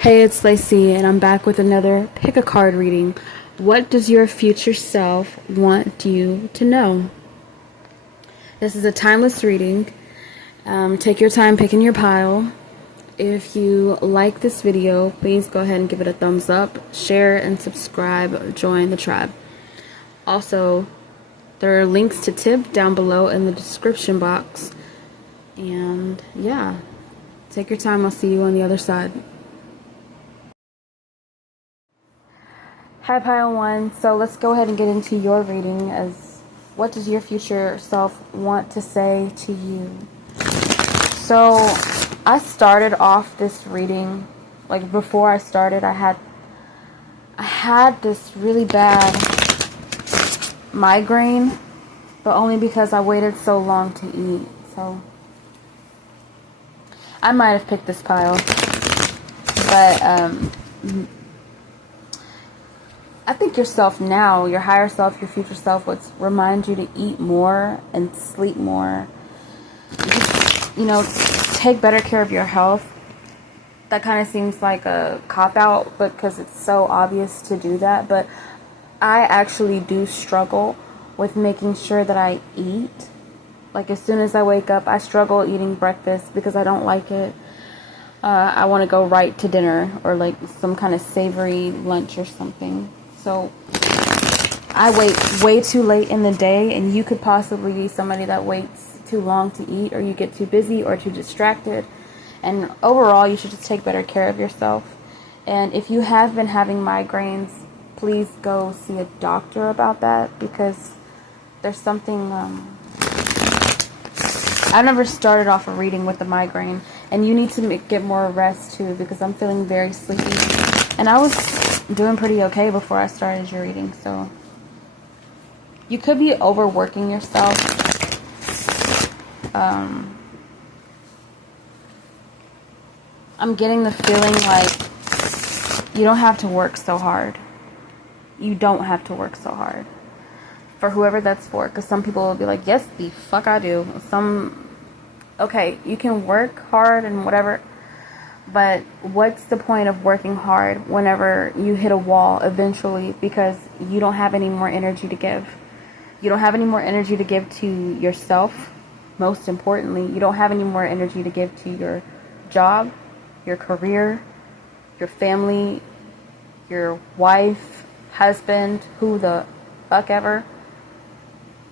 Hey, it's Lacey, and I'm back with another pick a card reading. What does your future self want you to know? This is a timeless reading. Take your time picking your pile. If you like this video, please go ahead and give it a thumbs up, share, and subscribe. Join the tribe. Also, there are links to tip down below in the description box. And yeah, take your time. I'll see you on the other side. Hi Pile 1, so let's go ahead and get into your reading as what does your future self want to say to you? So I started off this reading, like before I started I had this really bad migraine, but only because I waited so long to eat. So I might have picked this pile, but I think yourself now, your higher self, your future self, would remind you to eat more and sleep more. Take better care of your health. That kind of seems like a cop-out because it's so obvious to do that. But I actually do struggle with making sure that I eat. Like as soon as I wake up, I struggle eating breakfast because I don't like it. I want to go right to dinner or like some kind of savory lunch or something. So I wait way too late in the day, and you could possibly be somebody that waits too long to eat, or you get too busy or too distracted. And overall, you should just take better care of yourself. And if you have been having migraines, please go see a doctor about that, because there's something I never started off a reading with a migraine, and you need to get more rest too, because I'm feeling very sleepy. And I was doing pretty okay before I started your reading, so you could be overworking yourself. I'm getting the feeling like you don't have to work so hard. You don't have to work so hard. For whoever that's for, because some people will be like, yes, the fuck I do. Okay, you can work hard and whatever, but what's the point of working hard whenever you hit a wall eventually because you don't have any more energy to give? You don't have any more energy to give to yourself. Most importantly, you don't have any more energy to give to your job, your career, your family, your wife, husband, who the fuck ever,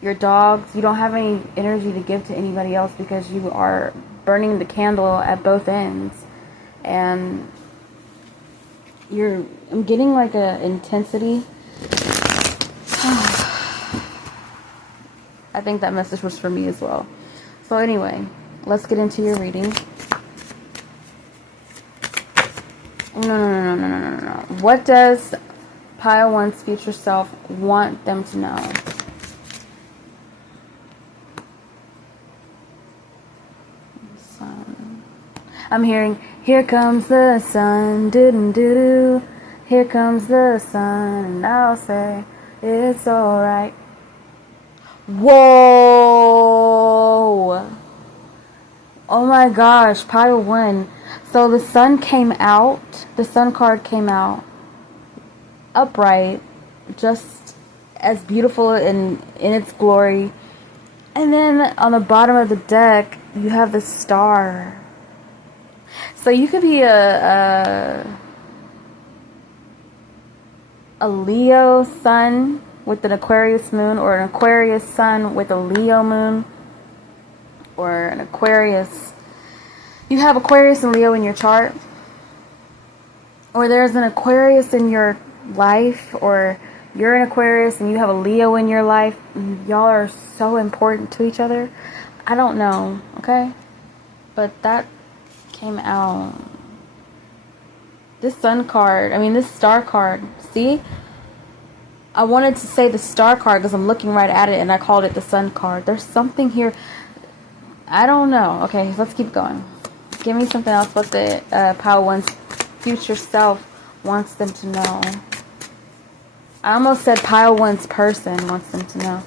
your dogs. You don't have any energy to give to anybody else because you are burning the candle at both ends. And I'm getting like a intensity. I think that message was for me as well. So anyway, let's get into your reading. No. What does Pile 1's future self want them to know? Sun. I'm hearing, here comes the sun, doo-doo-doo-doo. Here comes the sun, and I'll say, it's alright. Whoa! Oh my gosh, Pile 1. So the sun came out, the sun card came out upright, just as beautiful in its glory. And then on the bottom of the deck, you have the star. So you could be a Leo sun with an Aquarius moon, or an Aquarius sun with a Leo moon, or an Aquarius. You have Aquarius and Leo in your chart, or there's an Aquarius in your life, or you're an Aquarius and you have a Leo in your life. Y'all are so important to each other. I don't know, okay? But that came out. This sun card, this star card, see? I wanted to say the star card because I'm looking right at it and I called it the sun card. There's something here. I don't know. Okay, let's keep going. Give me something else what the Pile 1's future self wants them to know. I almost said Pile 1's person wants them to know.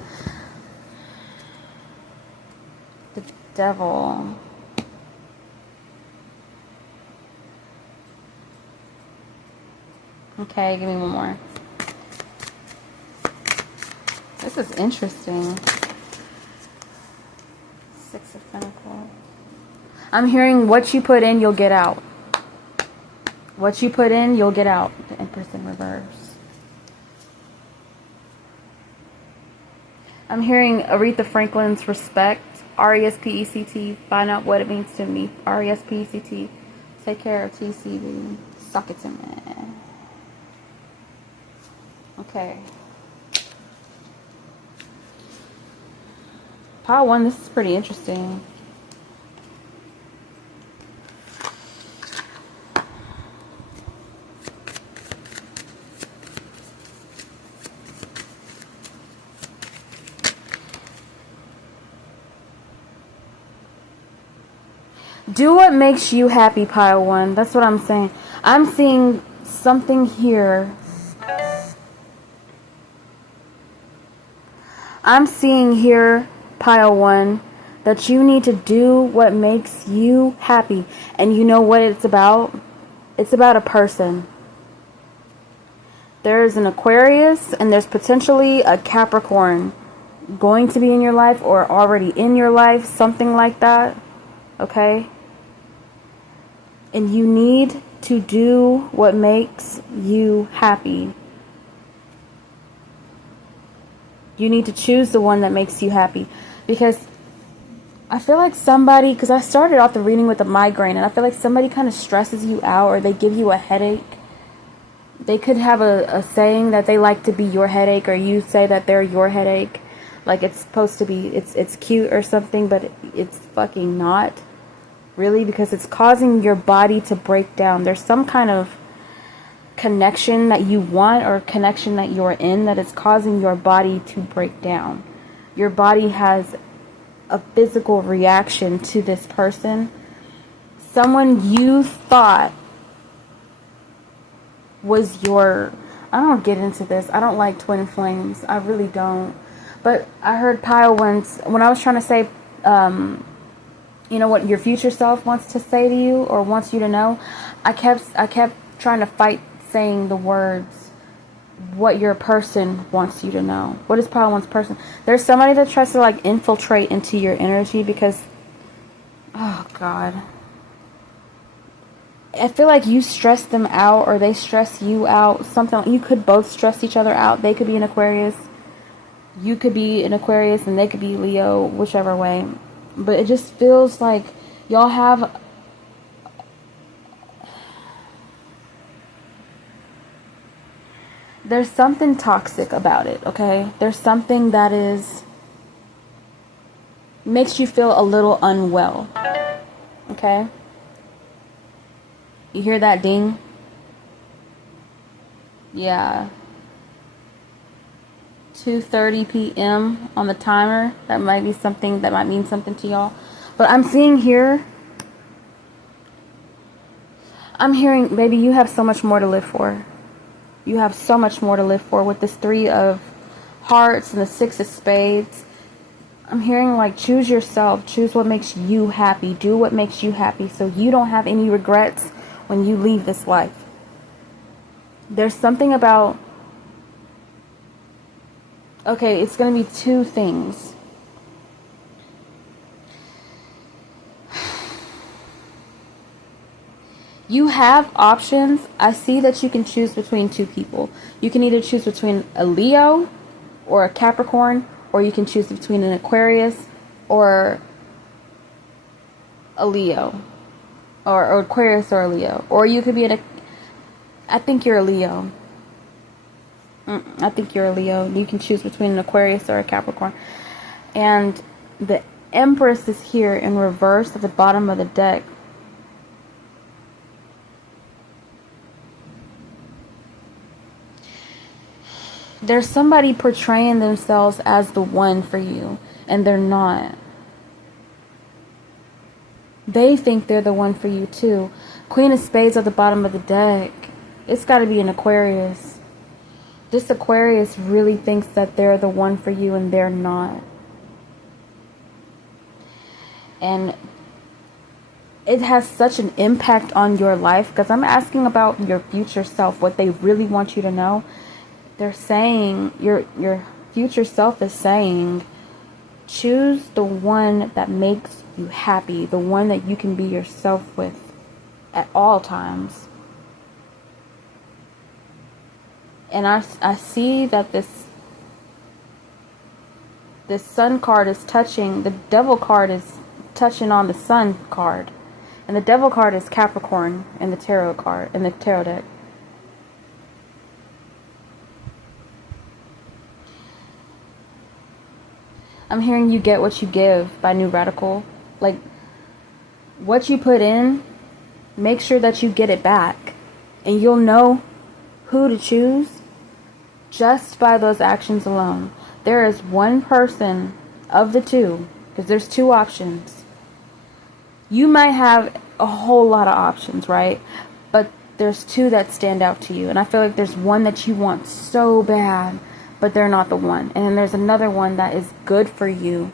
The devil. Okay, give me one more. This is interesting. Six of Pentacles. I'm hearing what you put in, you'll get out. What you put in, you'll get out. The Empress in reverse. I'm hearing Aretha Franklin's Respect. R-E-S-P-E-C-T. Find out what it means to me. R-E-S-P-E-C-T. Take care of TCB. Suck it to me. Okay. Pile 1, this is pretty interesting. Do what makes you happy, Pile 1. That's what I'm saying. I'm seeing something here. I'm seeing here, Pile 1, that you need to do what makes you happy. And you know what it's about? It's about a person. There's an Aquarius and there's potentially a Capricorn going to be in your life or already in your life, something like that. Okay? And you need to do what makes you happy. You need to choose the one that makes you happy. Because I feel like somebody, because I started off the reading with a migraine, and I feel like somebody kind of stresses you out or they give you a headache. They could have a saying that they like to be your headache, or you say that they're your headache. Like it's supposed to be, it's cute or something, but it's fucking not. Really, because it's causing your body to break down. There's some kind of connection that you want or connection that you're in that is causing your body to break down. Your body has a physical reaction to this person. Someone you thought was your... I don't get into this. I don't like twin flames. I really don't. But I heard Pile once, when I was trying to say... you know what your future self wants to say to you or wants you to know, I kept trying to fight saying the words what your person wants you to know. What is Pile 1's person? There's somebody that tries to like infiltrate into your energy because, oh God, I feel like you stress them out or they stress you out. Something, you could both stress each other out. They could be an Aquarius, you could be an Aquarius, and they could be Leo, whichever way. But it just feels like y'all have... There's something toxic about it, okay? There's something that is... makes you feel a little unwell, okay? You hear that ding? Yeah. 2:30 p.m. on the timer. That might be something that might mean something to y'all. But I'm seeing here, I'm hearing, baby, you have so much more to live for. You have so much more to live for with this 3 of Hearts and the 6 of Spades. I'm hearing like choose yourself. Choose what makes you happy. Do what makes you happy so you don't have any regrets when you leave this life. There's something about... Okay, it's going to be 2 things. You have options. I see that you can choose between 2 people. You can either choose between a Leo or a Capricorn, or you can choose between an Aquarius or a Leo. Or Aquarius or a Leo. Or you could be I think you're a Leo. I think you're a Leo. You can choose between an Aquarius or a Capricorn. And the Empress is here in reverse at the bottom of the deck. There's somebody portraying themselves as the one for you, and they're not. They think they're the one for you too. Queen of Spades at the bottom of the deck. It's got to be an Aquarius. This Aquarius really thinks that they're the one for you and they're not. And it has such an impact on your life, because I'm asking about your future self, what they really want you to know. They're saying, your future self is saying, choose the one that makes you happy, the one that you can be yourself with at all times. And I see that this sun card is touching, the devil card is touching on the sun card. And the devil card is Capricorn in the tarot card, in the tarot deck. I'm hearing You Get What You Give by New Radical. Like, what you put in, make sure that you get it back. And you'll know who to choose just by those actions alone. There is one person of the two, because there's two options. You might have a whole lot of options, right? But there's two that stand out to you. And I feel like there's one that you want so bad, but they're not the one. And then there's another one that is good for you,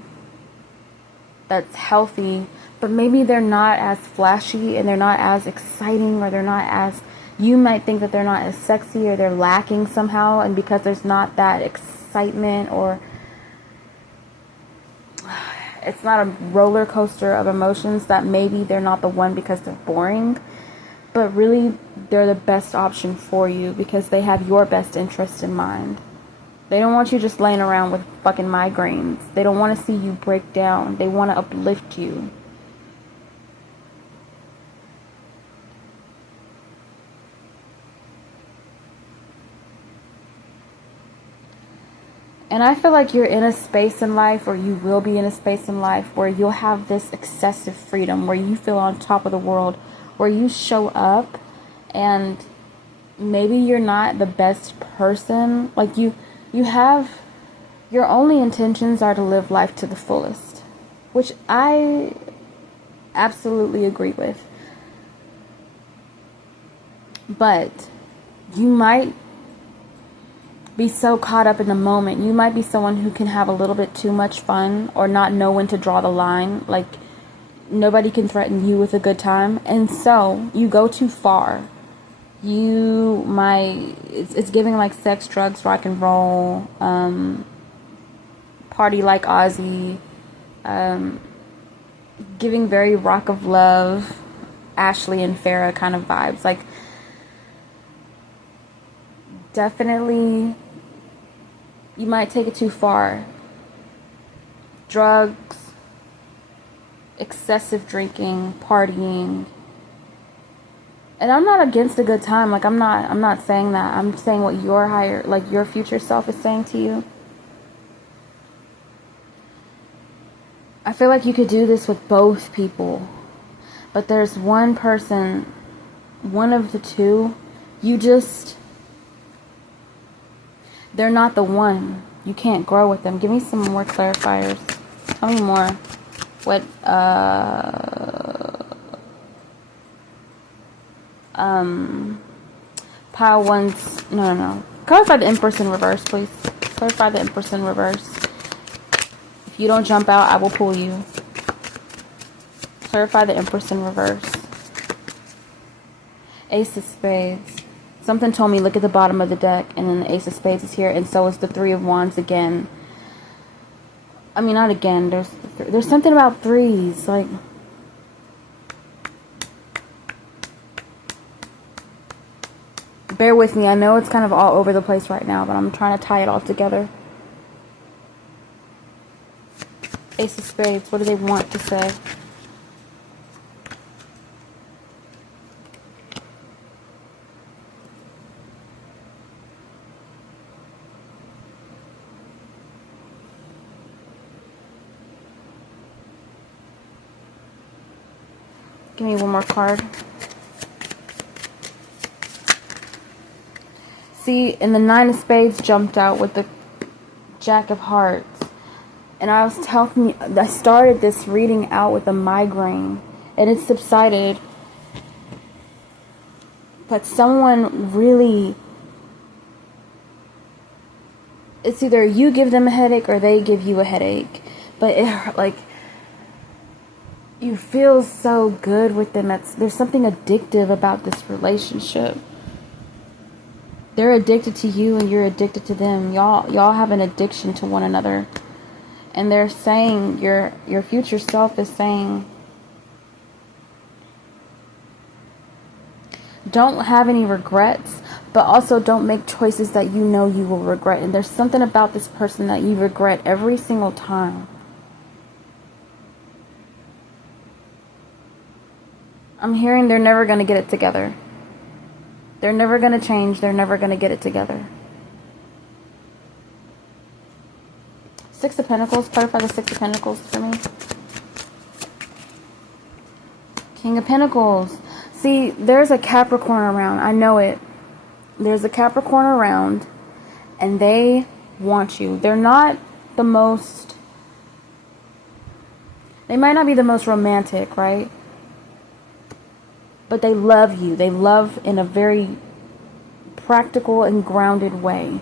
that's healthy, but maybe they're not as flashy and they're not as exciting, or they're not as, you might think that they're not as sexy, or they're lacking somehow. And because there's not that excitement, or it's not a roller coaster of emotions, that maybe they're not the one because they're boring. But really, they're the best option for you because they have your best interest in mind. They don't want you just laying around with fucking migraines. They don't want to see you break down. They want to uplift you. And I feel like you're in a space in life, or you will be in a space in life, where you'll have this excessive freedom, where you feel on top of the world, where you show up, and maybe you're not the best person. Like, you have, your only intentions are to live life to the fullest, which I absolutely agree with. But you might be so caught up in the moment. You might be someone who can have a little bit too much fun, or not know when to draw the line. Like, nobody can threaten you with a good time, and so you go too far. You might, it's giving like sex, drugs, rock and roll, party like Ozzy, giving very Rock of Love, Ashley and Farrah kind of vibes. Like, definitely, you might take it too far. Drugs, excessive drinking, partying. And I'm not against a good time. Like, I'm not saying that. I'm saying what your future self is saying to you. I feel like you could do this with both people. But there's one person, one of the two, they're not the one. You can't grow with them. Give me some more clarifiers. Tell me more. What, pile one's, no. Clarify the Empress in reverse, please. Clarify the Empress in reverse. If you don't jump out, I will pull you. Clarify the Empress in reverse. Ace of Spades. Something told me look at the bottom of the deck, and then the Ace of Spades is here, and so is the Three of Wands again. I mean, not again. There's something about threes, like, bear with me. I know it's kind of all over the place right now, but I'm trying to tie it all together. Ace of Spades. What do they want to say? Give me one more card. See, and the Nine of Spades jumped out with the Jack of Hearts. And I started this reading out with a migraine, and it subsided. But someone really, it's either you give them a headache or they give you a headache. But You feel so good with them. There's something addictive about this relationship. They're addicted to you and you're addicted to them. Y'all have an addiction to one another. And they're saying, your future self is saying, don't have any regrets, but also don't make choices that you know you will regret. And there's something about this person that you regret every single time. I'm hearing they're never going to get it together. They're never going to change. They're never going to get it together. Six of Pentacles. Clarify the Six of Pentacles for me. King of Pentacles. See, there's a Capricorn around. I know it. There's a Capricorn around. And they want you. They're not the most... They might not be the most romantic, right? But they love you. They love in a very practical and grounded way.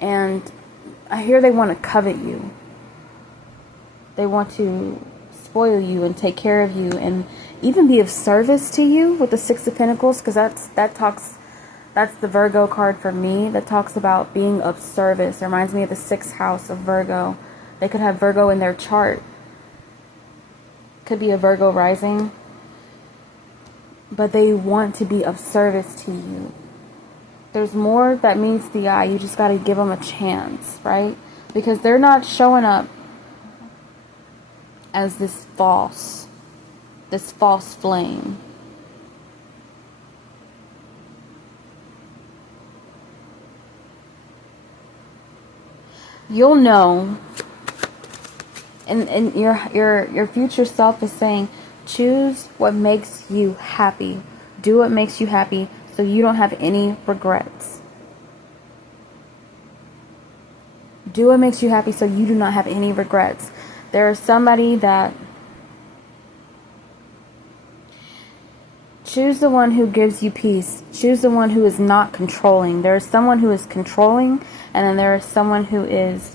And I hear they want to covet you. They want to spoil you and take care of you and even be of service to you with the Six of Pentacles, because that's the Virgo card for me. That talks about being of service. It reminds me of the 6th house of Virgo. They could have Virgo in their chart. Could be a Virgo rising. But they want to be of service to you. There's more that meets the eye. You just got to give them a chance, right? Because they're not showing up as this false flame. You'll know, and your future self is saying, choose what makes you happy. Do what makes you happy so you don't have any regrets. Do what makes you happy so you do not have any regrets. There is somebody that... Choose the one who gives you peace. Choose the one who is not controlling. There is someone who is controlling, and then there is someone who is...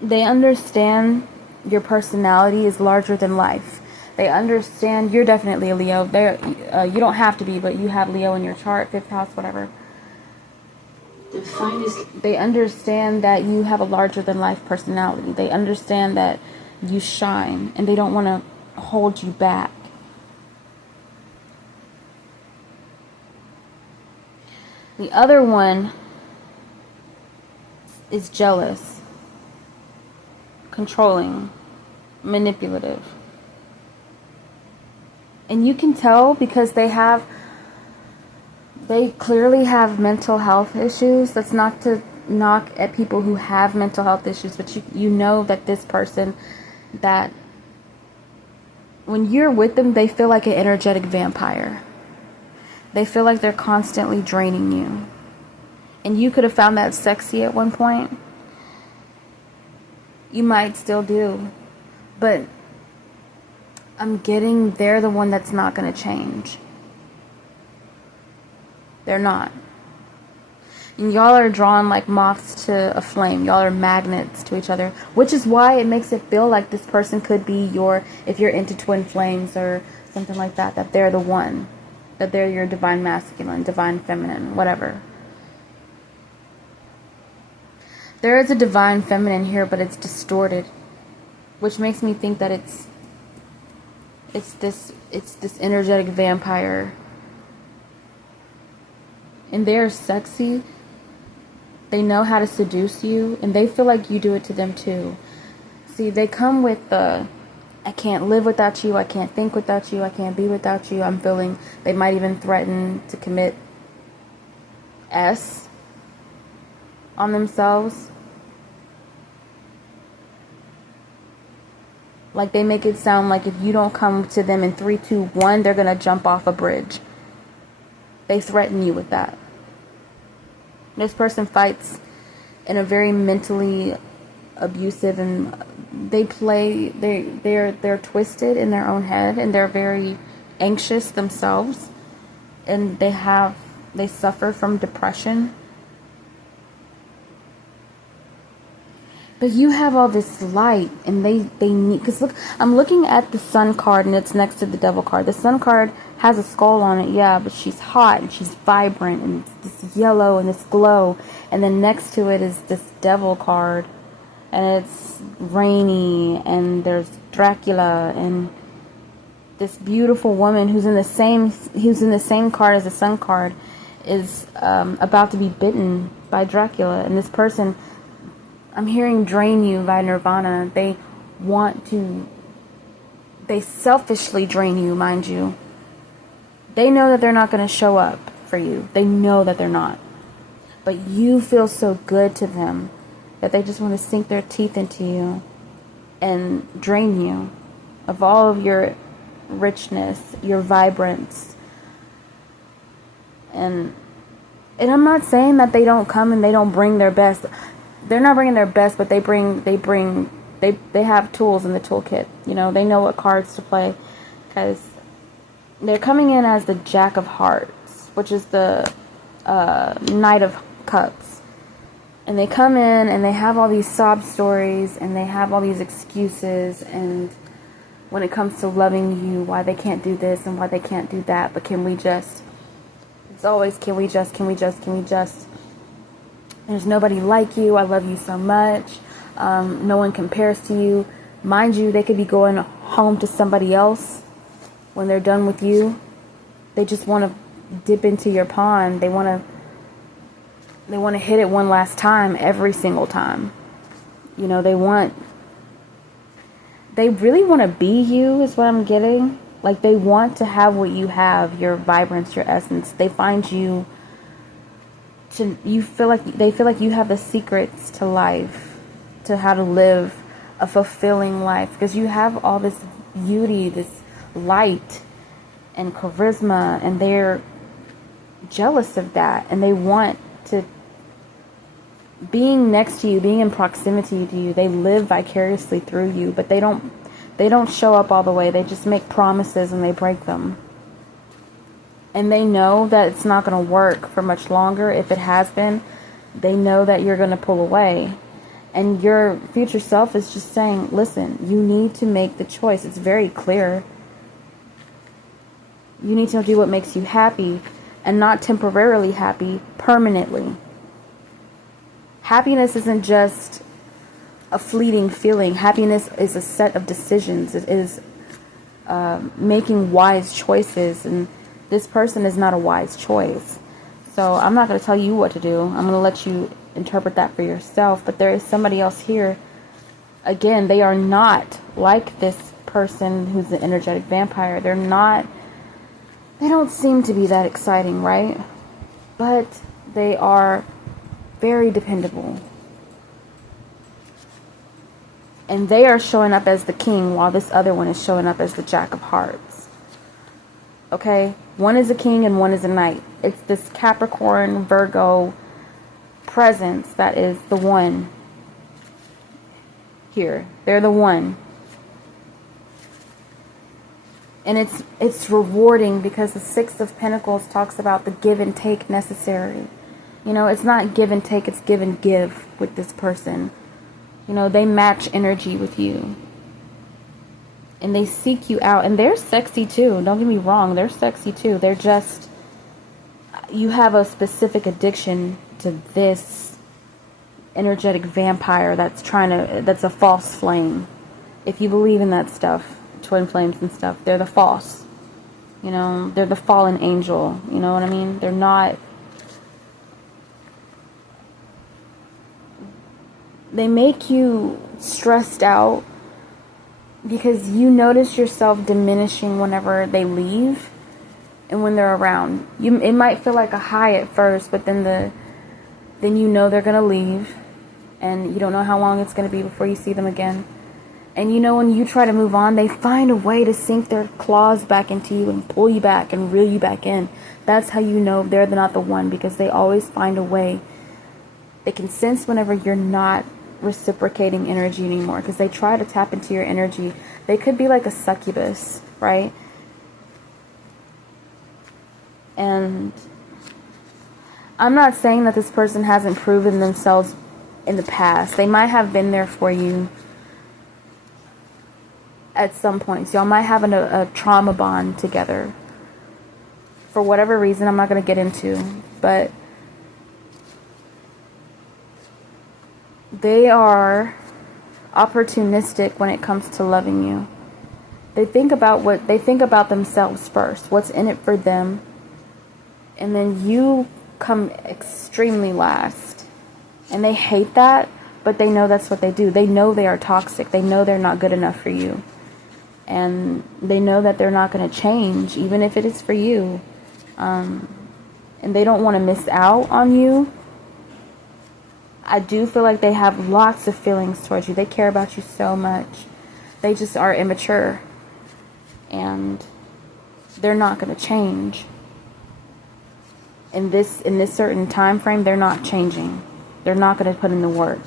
They understand your personality is larger than life. They understand you're definitely a Leo. You don't have to be, but you have Leo in your chart, 5th house, whatever. They understand that you have a larger than life personality. They understand that you shine, and they don't want to hold you back. The other one is jealous, controlling, manipulative. And you can tell because they clearly have mental health issues. That's not to knock at people who have mental health issues, but you know that this person, that when you're with them, they feel like an energetic vampire. They feel like they're constantly draining you. And you could have found that sexy at one point. You might still do. But I'm getting they're the one that's not going to change. They're not. And y'all are drawn like moths to a flame. Y'all are magnets to each other. Which is why it makes it feel like this person could be if you're into twin flames or something like that, that they're the one. That they're your divine masculine, divine feminine, whatever. There is a divine feminine here, but it's distorted. Which makes me think that it's this energetic vampire. And they're sexy. They know how to seduce you. And they feel like you do it to them too. See, they come with I can't live without you. I can't think without you. I can't be without you. I'm feeling... They might even threaten to commit S on themselves. Like they make it sound like if you don't come to them in 3, 2, 1, they're going to jump off a bridge. They threaten you with that. This person fights in a very mentally abusive, and they're twisted in their own head, and they're very anxious themselves, and they suffer from depression. But you have all this light, and they need, because look, I'm looking at the sun card, and it's next to the devil card. The sun card has a skull on it, yeah, but she's hot, and she's vibrant, and it's this yellow and this glow. And then next to it is this devil card, and it's rainy, and there's Dracula, and this beautiful woman who's in the same card as the sun card is about to be bitten by Dracula. And this person, I'm hearing, drain you by Nirvana. They selfishly drain you, mind you. They know that they're not going to show up for you. They know that they're not. But you feel so good to them that they just want to sink their teeth into you and drain you of all of your richness, your vibrance. And I'm not saying that they don't come and they don't bring their best. They're not bringing their best, but they have tools in the toolkit. You know, they know what cards to play, because they're coming in as the Jack of Hearts, which is the Knight of Cups. And they come in and they have all these sob stories and they have all these excuses, and when it comes to loving you, why they can't do this and why they can't do that, but can we just, it's always can we just. There's nobody like you. I love you so much. No one compares to you. Mind you, they could be going home to somebody else when they're done with you. They just want to dip into your pond. They want to hit it one last time every single time. You know, they really want to be you, is what I'm getting. Like, they want to have what you have, your vibrance, your essence. They find you they feel like you have the secrets to life, to how to live a fulfilling life, because you have all this beauty, this light and charisma, and they're jealous of that, and they want to, being next to you, being in proximity to you, they live vicariously through you, but they don't show up all the way. They just make promises and they break them. And they know that it's not going to work for much longer. If it has been, they know that you're going to pull away. And your future self is just saying, listen, you need to make the choice. It's very clear. You need to do what makes you happy, and not temporarily happy, permanently. Happiness isn't just a fleeting feeling. Happiness is a set of decisions. It is making wise choices, and this person is not a wise choice. So I'm not going to tell you what to do. I'm going to let you interpret that for yourself. But there is somebody else here. Again, they are not like this person who's the energetic vampire. They don't seem to be that exciting, right? But they are very dependable. And they are showing up as the king, while this other one is showing up as the Jack of Hearts. Okay? One is a king and one is a knight. It's this Capricorn, Virgo presence that is the one here. They're the one. And it's rewarding, because the Six of Pentacles talks about the give and take necessary. You know, it's not give and take, it's give and give with this person. You know, they match energy with you. And they seek you out. And they're sexy too. Don't get me wrong. They're sexy too. They're just, you have a specific addiction to this energetic vampire that's that's a false flame. If you believe in that stuff, twin flames and stuff, they're the false. You know, they're the fallen angel. You know what I mean? They're not, they make you stressed out, because you notice yourself diminishing whenever they leave and when they're around. It might feel like a high at first, but then you know they're going to leave, and you don't know how long it's going to be before you see them again. And you know, when you try to move on, they find a way to sink their claws back into you and pull you back and reel you back in. That's how you know they're not the one, because they always find a way. They can sense whenever you're not reciprocating energy anymore, because they try to tap into your energy. They could be like a succubus, right? And I'm not saying that this person hasn't proven themselves in the past. They might have been there for you at some points. Y'all might have a trauma bond together. For whatever reason, I'm not going to get into. But they are opportunistic when it comes to loving you. They think about themselves first, what's in it for them, and then you come extremely last. And they hate that, but they know that's what they do. They know they are toxic. They know they're not good enough for you. And they know that they're not going to change, even if it is for you. And they don't want to miss out on you. I do feel like they have lots of feelings towards you. They care about you so much. They just are immature. And they're not going to change. In this certain time frame, they're not changing. They're not going to put in the work.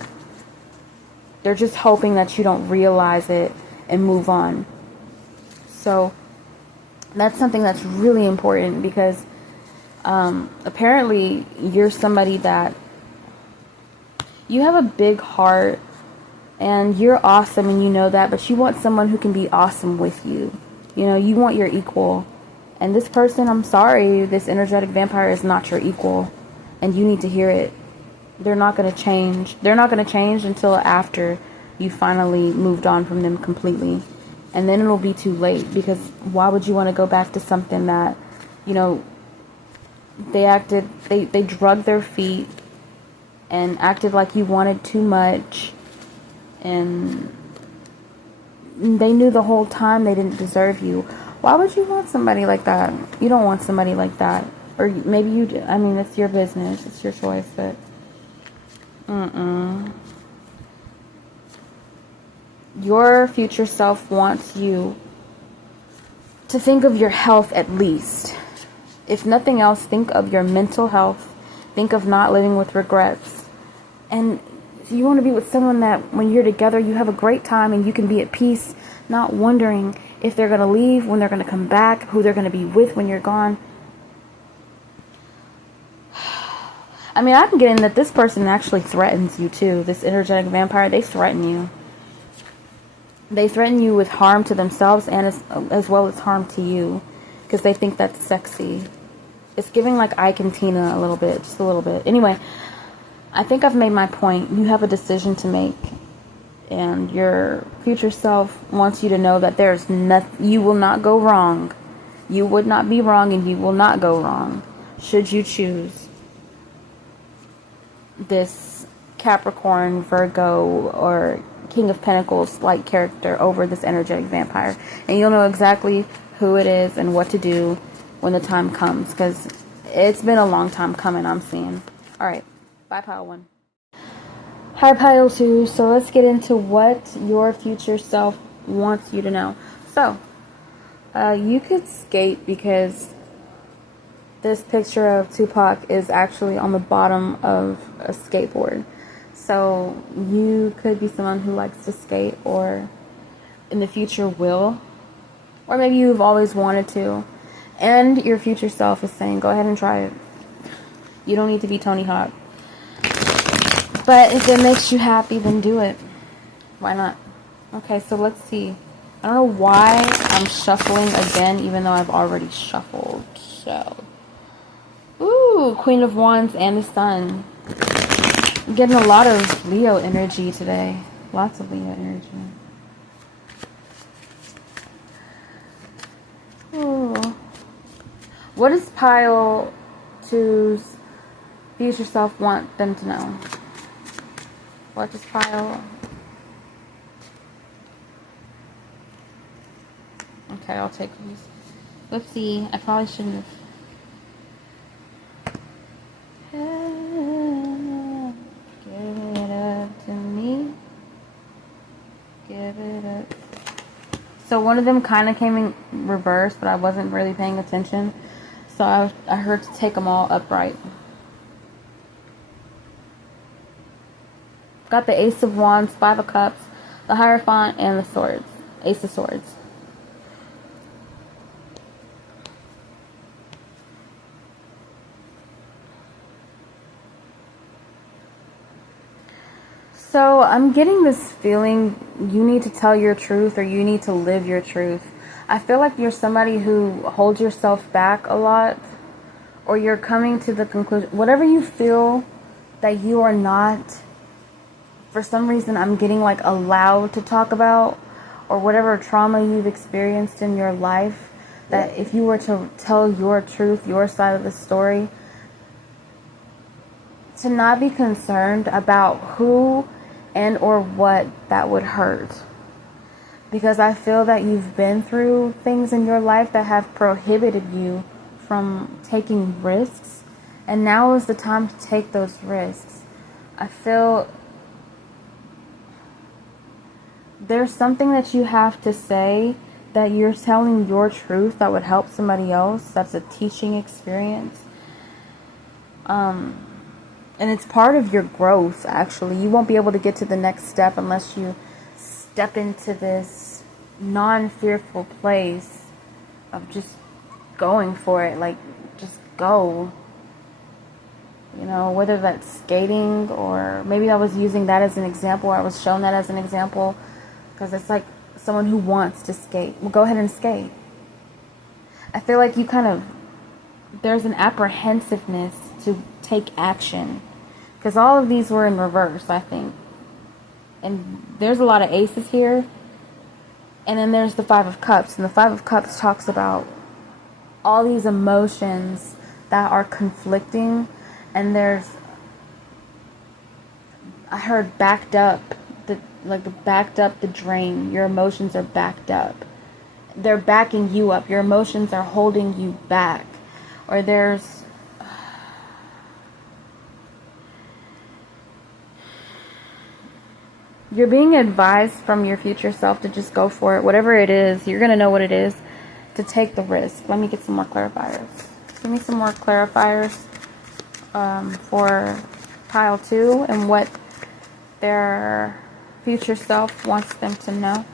They're just hoping that you don't realize it and move on. So that's something that's really important, because apparently you're somebody that you have a big heart and you're awesome, and you know that, but you want someone who can be awesome with you. You know, you want your equal. And this person, I'm sorry, this energetic vampire is not your equal. And you need to hear it. They're not going to change. They're not going to change until after you finally moved on from them completely. And then it'll be too late, because why would you want to go back to something that, you know, they drugged their feet and acted like you wanted too much. And they knew the whole time they didn't deserve you. Why would you want somebody like that? You don't want somebody like that. Or maybe you do. I mean, it's your business. It's your choice, but your future self wants you to think of your health at least. If nothing else, think of your mental health. Think of not living with regrets. And you want to be with someone that when you're together, you have a great time and you can be at peace, not wondering if they're going to leave, when they're going to come back, who they're going to be with when you're gone. I mean, I can get in that this person actually threatens you too. This energetic vampire, they threaten you. They threaten you with harm to themselves and as well as harm to you, because they think that's sexy. It's giving like Ike and Tina a little bit, just a little bit. Anyway, I think I've made my point. You have a decision to make. And your future self wants you to know that there's nothing, you will not go wrong. You would not be wrong, and you will not go wrong should you choose this Capricorn, Virgo, or King of Pentacles like character over this energetic vampire. And you'll know exactly who it is and what to do when the time comes, because it's been a long time coming, I'm seeing. Alright, bye pile 1. Hi pile 2, so let's get into what your future self wants you to know. So, you could skate, because this picture of Tupac is actually on the bottom of a skateboard. So, you could be someone who likes to skate, or in the future will. Or maybe you've always wanted to. And your future self is saying, go ahead and try it. You don't need to be Tony Hawk. But if it makes you happy, then do it. Why not? Okay, so let's see. I don't know why I'm shuffling again, even though I've already shuffled. So, ooh, Queen of Wands and the Sun. I'm getting a lot of Leo energy today. Lots of Leo energy. Ooh. What does pile 2's future self want them to know? What does pile? Okay, I'll take these. Let's see. I probably shouldn't have. Give it up to me. Give it up. So one of them kind of came in reverse, but I wasn't really paying attention. So I heard to take them all upright. Got the Ace of Wands, 5 of Cups, the Hierophant, and the Swords. Ace of Swords. So I'm getting this feeling you need to tell your truth, or you need to live your truth. I feel like you're somebody who holds yourself back a lot, or you're coming to the conclusion, whatever you feel that you are not, for some reason I'm getting like allowed to talk about, or whatever trauma you've experienced in your life, that if you were to tell your truth, your side of the story, to not be concerned about who and or what that would hurt. Because I feel that you've been through things in your life that have prohibited you from taking risks, and now is the time to take those risks. I feel there's something that you have to say, that you're telling your truth that would help somebody else. That's a teaching experience. And it's part of your growth, actually. You won't be able to get to the next step unless you step into this non-fearful place of just going for it. Like, just go. You know, whether that's skating, or maybe I was using that as an example, or I was shown that as an example, because it's like someone who wants to skate. Well, go ahead and skate. I feel like you kind of, there's an apprehensiveness to take action, because all of these were in reverse, I think. And there's a lot of aces here. And then there's the Five of Cups. And the Five of Cups talks about all these emotions that are conflicting. And there's, I heard backed up, backed up the drain. Your emotions are backed up. They're backing you up. Your emotions are holding you back. Or there's, you're being advised from your future self to just go for it. Whatever it is, you're going to know what it is, to take the risk. Let me get some more clarifiers. Give me some more clarifiers for pile 2 and what their future self wants them to know.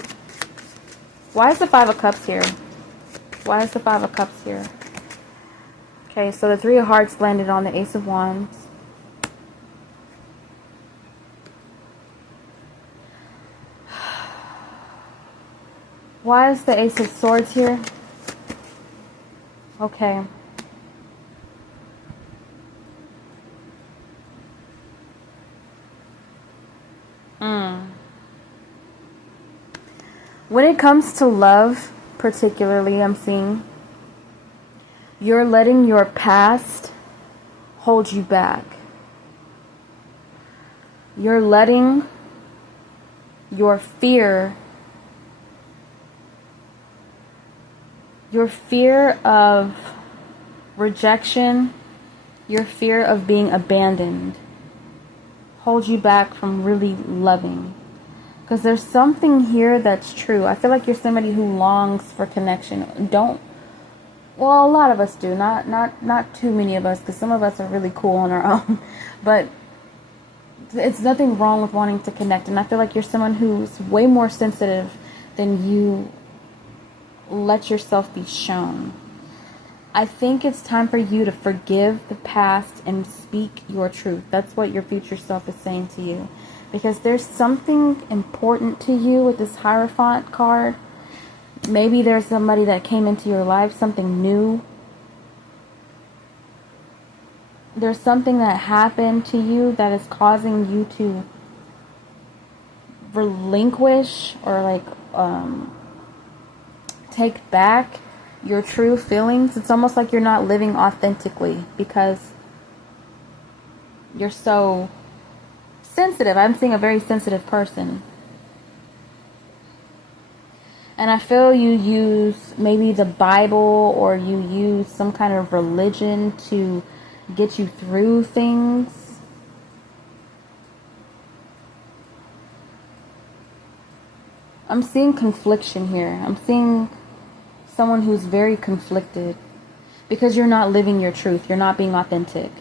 Why is the Five of Cups here? Why is the Five of Cups here? Okay, so the Three of Hearts landed on the Ace of Wands. Why is the Ace of Swords here? Okay. When it comes to love, particularly, I'm seeing, you're letting your past hold you back. You're letting your fear of rejection, your fear of being abandoned, hold you back from really loving. Because there's something here that's true. I feel like you're somebody who longs for connection. Well, a lot of us do. Not too many of us, because some of us are really cool on our own. But it's nothing wrong with wanting to connect. And I feel like you're someone who's way more sensitive than you let yourself be shown. I think it's time for you to forgive the past and speak your truth. That's what your future self is saying to you. Because there's something important to you with this Hierophant card. Maybe there's somebody that came into your life, something new. There's something that happened to you that is causing you to relinquish or take back your true feelings. It's almost like you're not living authentically because you're so sensitive. I'm seeing a very sensitive person. And I feel you use maybe the Bible, or you use some kind of religion to get you through things. I'm seeing confliction here. I'm seeing someone who's very conflicted because you're not living your truth. You're not being authentic.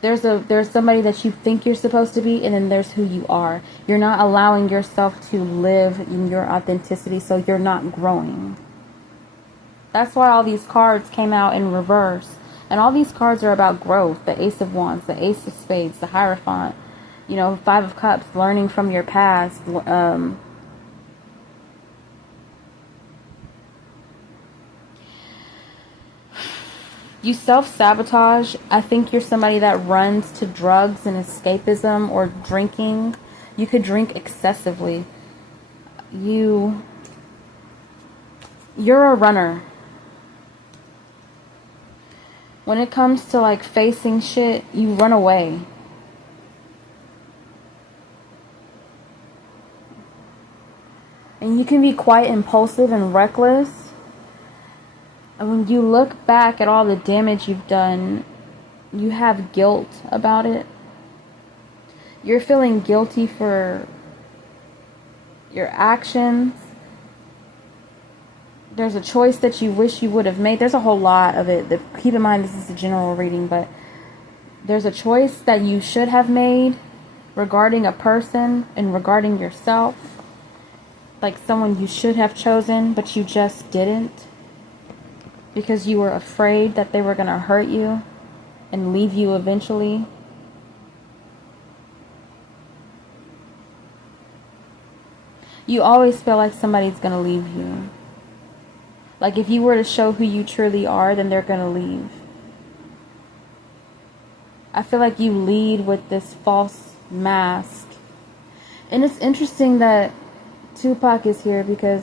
There's somebody that you think you're supposed to be, and then there's who you are. You're not allowing yourself to live in your authenticity, so you're not growing. That's why all these cards came out in reverse. And all these cards are about growth. The Ace of Wands, the Ace of Spades, the Hierophant. You know, Five of Cups, learning from your past. You self-sabotage. I think you're somebody that runs to drugs and escapism or drinking. You could drink excessively. You're a runner. When it comes to like facing shit, you run away. And you can be quite impulsive and reckless. And when you look back at all the damage you've done, you have guilt about it. You're feeling guilty for your actions. There's a choice that you wish you would have made. There's a whole lot of it. Keep in mind, this is a general reading, but there's a choice that you should have made regarding a person and regarding yourself. Like someone you should have chosen, but you just didn't. Because you were afraid that they were going to hurt you and leave you eventually. You always feel like somebody's going to leave you. Like if you were to show who you truly are, then they're going to leave. I feel like you lead with this false mask. And it's interesting that Tupac is here because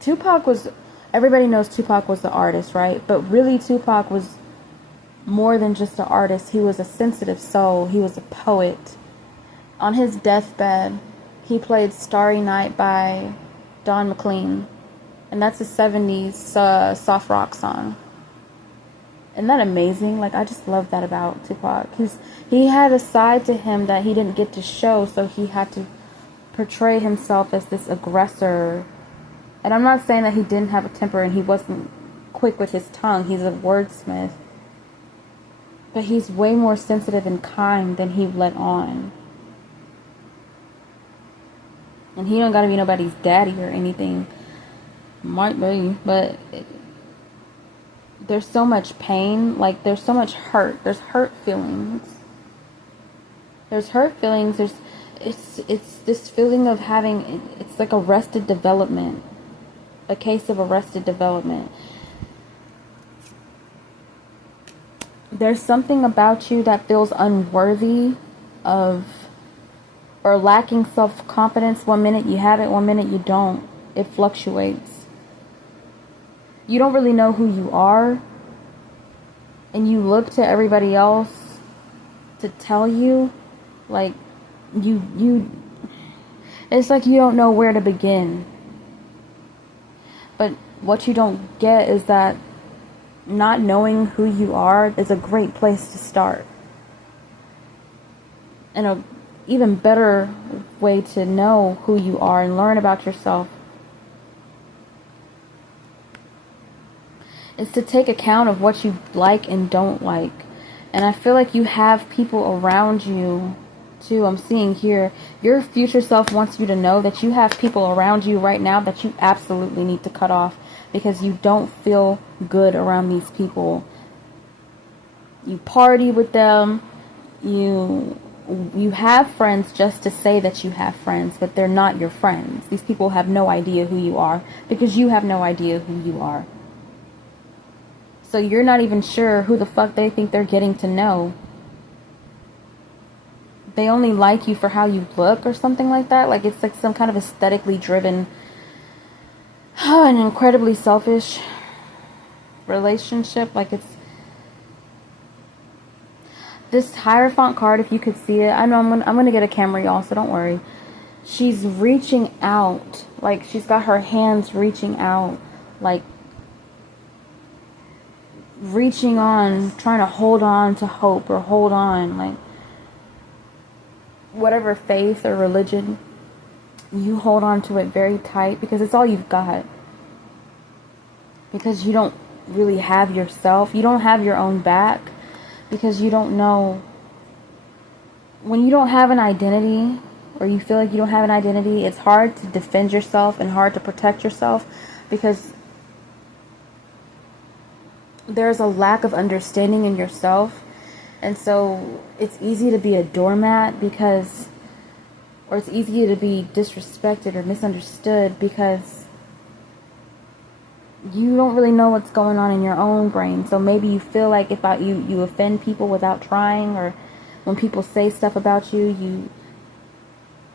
Tupac was... Everybody knows Tupac was the artist, right? But really Tupac was more than just an artist. He was a sensitive soul. He was a poet. On his deathbed, he played Starry Night by Don McLean. And that's a 70s soft rock song. Isn't that amazing? Like, I just love that about Tupac. He had a side to him that he didn't get to show, so he had to portray himself as this aggressor. And I'm not saying that he didn't have a temper and he wasn't quick with his tongue. He's a wordsmith. But he's way more sensitive and kind than he let on. And he don't gotta be nobody's daddy or anything. Might be, but there's so much pain. Like, there's so much hurt. There's hurt feelings. There's hurt feelings. It's this feeling of having... It's like arrested development. A case of arrested development. There's something about you that feels unworthy of, or lacking self-confidence. One minute you have it, one minute you don't. It fluctuates. You don't really know who you are, and you look to everybody else to tell you, like, it's like you don't know where to begin. But what you don't get is that not knowing who you are is a great place to start. And an even better way to know who you are and learn about yourself is to take account of what you like and don't like. And I feel like you have people around you too. I'm seeing here, your future self wants you to know that you have people around you right now that you absolutely need to cut off because you don't feel good around these people. You party with them, you have friends just to say that you have friends, but they're not your friends. These people have no idea who you are because you have no idea who you are. So you're not even sure who the fuck they think they're getting to know. They only like you for how you look or something like that. Like it's like some kind of aesthetically driven, an incredibly selfish relationship. Like it's this Hierophant card, if you could see it. I know I'm gonna get a camera, y'all, so don't worry. She's reaching out. Like she's got her hands reaching out. Like reaching on, trying to hold on to hope or hold on. Like whatever faith or religion, you hold on to it very tight because it's all you've got. Because you don't really have yourself. You don't have your own back because you don't know. When you don't have an identity or you feel like you don't have an identity, it's hard to defend yourself and hard to protect yourself because there's a lack of understanding in yourself. And so it's easy to be a doormat because, or it's easy to be disrespected or misunderstood because you don't really know what's going on in your own brain. So maybe you feel like if you offend people without trying, or when people say stuff about you, you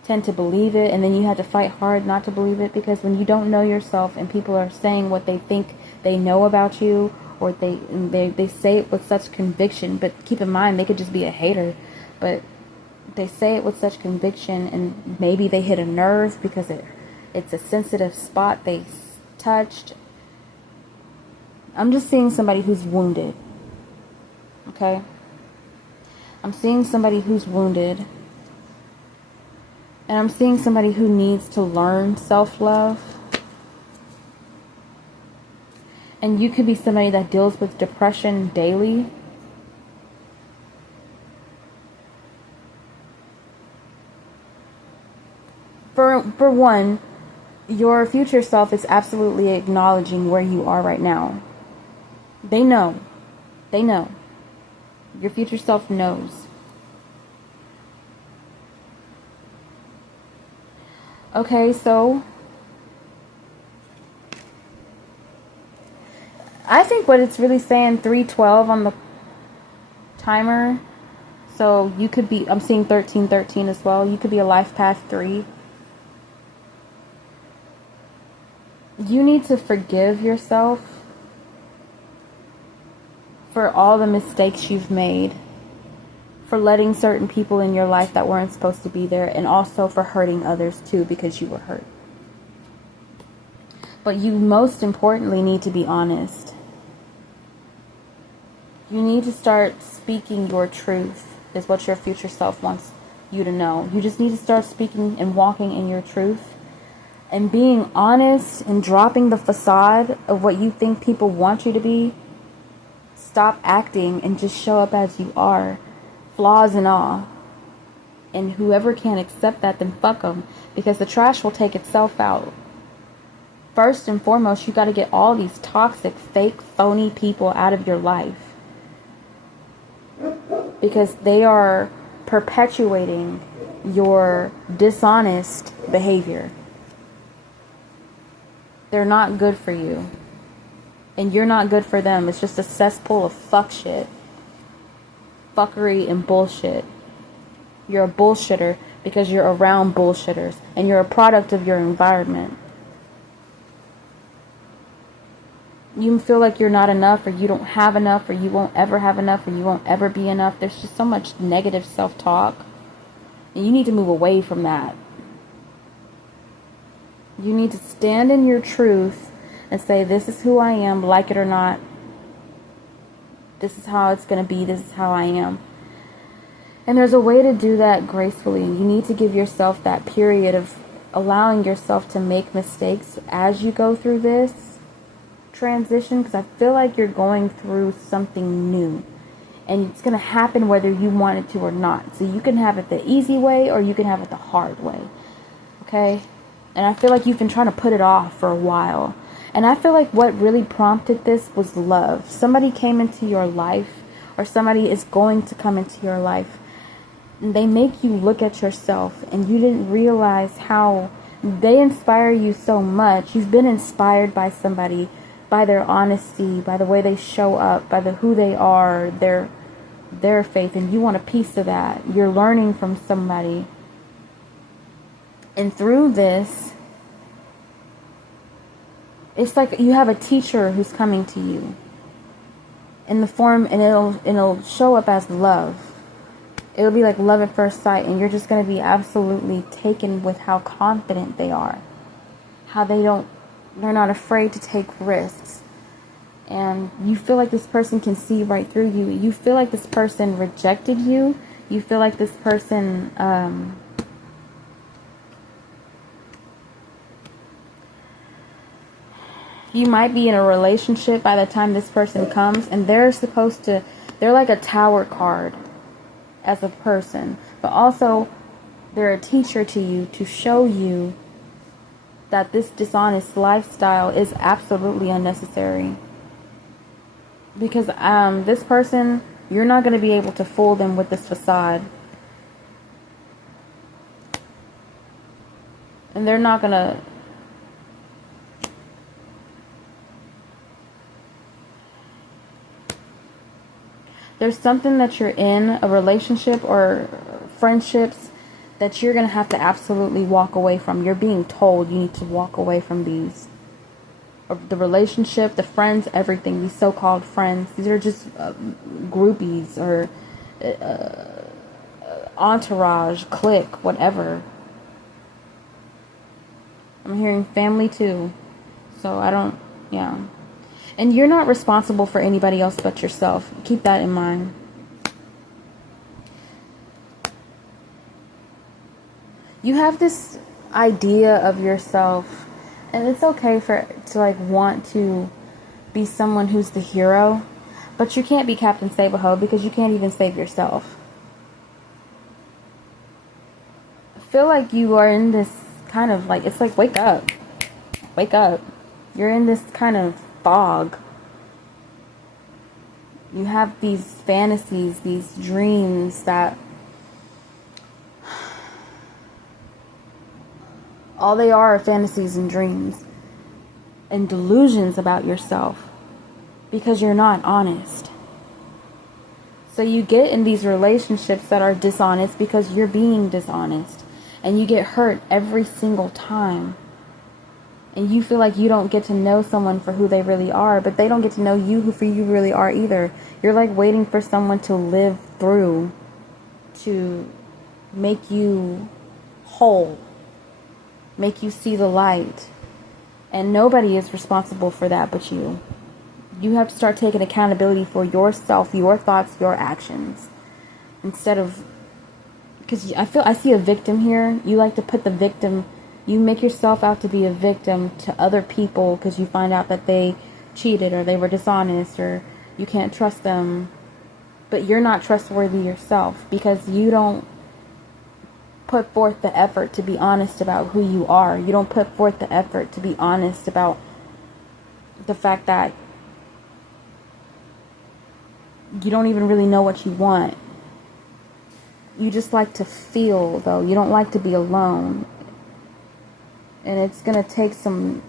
tend to believe it, and then you have to fight hard not to believe it, because when you don't know yourself and people are saying what they think they know about you, or they say it with such conviction, but keep in mind they could just be a hater, but they say it with such conviction, and maybe they hit a nerve because it's a sensitive spot they touched. I'm just seeing somebody who's wounded. Okay? I'm seeing somebody who's wounded. And I'm seeing somebody who needs to learn self-love. And you could be somebody that deals with depression daily. For one, your future self is absolutely acknowledging where you are right now. They know. They know. Your future self knows. Okay, so I think what it's really saying, 312 on the timer. So you could be, I'm seeing 1313 as well. You could be a life path 3. You need to forgive yourself for all the mistakes you've made, for letting certain people in your life that weren't supposed to be there, and also for hurting others too because you were hurt. But you most importantly need to be honest. You need to start speaking your truth, is what your future self wants you to know. You just need to start speaking and walking in your truth and being honest and dropping the facade of what you think people want you to be. Stop acting and just show up as you are. Flaws and all. And whoever can't accept that, then fuck them, because the trash will take itself out. First and foremost, you got to get all these toxic, fake, phony people out of your life, because they are perpetuating your dishonest behavior. They're not good for you, and you're not good for them. It's just a cesspool of fuck shit. Fuckery and bullshit. You're a bullshitter because you're around bullshitters, and you're a product of your environment. You feel like you're not enough, or you don't have enough, or you won't ever have enough, or you won't ever be enough. There's just so much negative self-talk, and you need to move away from that. You need to stand in your truth and say, this is who I am, like it or not. This is how it's going to be. This is how I am. And there's a way to do that gracefully. You need to give yourself that period of allowing yourself to make mistakes as you go through this transition, because I feel like you're going through something new. And it's going to happen whether you want it to or not. So you can have it the easy way, or you can have it the hard way. Okay? And I feel like you've been trying to put it off for a while. And I feel like what really prompted this was love. Somebody came into your life, or somebody is going to come into your life, and they make you look at yourself, and you didn't realize how they inspire you so much. You've been inspired by somebody, by their honesty, by the way they show up, by who they are, their faith, and you want a piece of that. You're learning from somebody. And through this, it's like you have a teacher who's coming to you in the form, and it'll show up as love. It'll be like love at first sight, and you're just going to be absolutely taken with how confident they are, how they're not afraid to take risks, and you feel like this person can see right through you. You feel like this person rejected you. You feel like this person you might be in a relationship by the time this person comes, and they're like a tower card as a person, but also they're a teacher to you, to show you that this dishonest lifestyle is absolutely unnecessary. Because this person You're not going to be able to fool them with this facade. And they're not going to... There's something that you're in, a relationship or friendships, that you're going to have to absolutely walk away from. You're being told you need to walk away from these. Or the relationship, the friends, everything. These so-called friends. These are just groupies or entourage, clique, whatever. I'm hearing family too. So I don't, yeah. And you're not responsible for anybody else but yourself. Keep that in mind. You have this idea of yourself, and it's okay to like want to be someone who's the hero, but you can't be Captain Save-A-Ho because you can't even save yourself. I feel like you are in this kind of like, it's like, wake up. Wake up. You're in this kind of fog. You have these fantasies, these dreams that all they are fantasies and dreams and delusions about yourself because you're not honest. So you get in these relationships that are dishonest because you're being dishonest, and you get hurt every single time. And you feel like you don't get to know someone for who they really are, but they don't get to know you who for you really are either. You're like waiting for someone to live through to make you whole, make you see the light. And nobody is responsible for that but you. You have to start taking accountability for yourself, your thoughts, your actions. Instead of, because I see a victim here. You like to put the victim, you make yourself out to be a victim to other people because you find out that they cheated or they were dishonest or you can't trust them. But you're not trustworthy yourself because you don't put forth the effort to be honest about who you are. You don't put forth the effort to be honest about the fact that you don't even really know what you want. You just like to feel, though. You don't like to be alone. And it's going to take some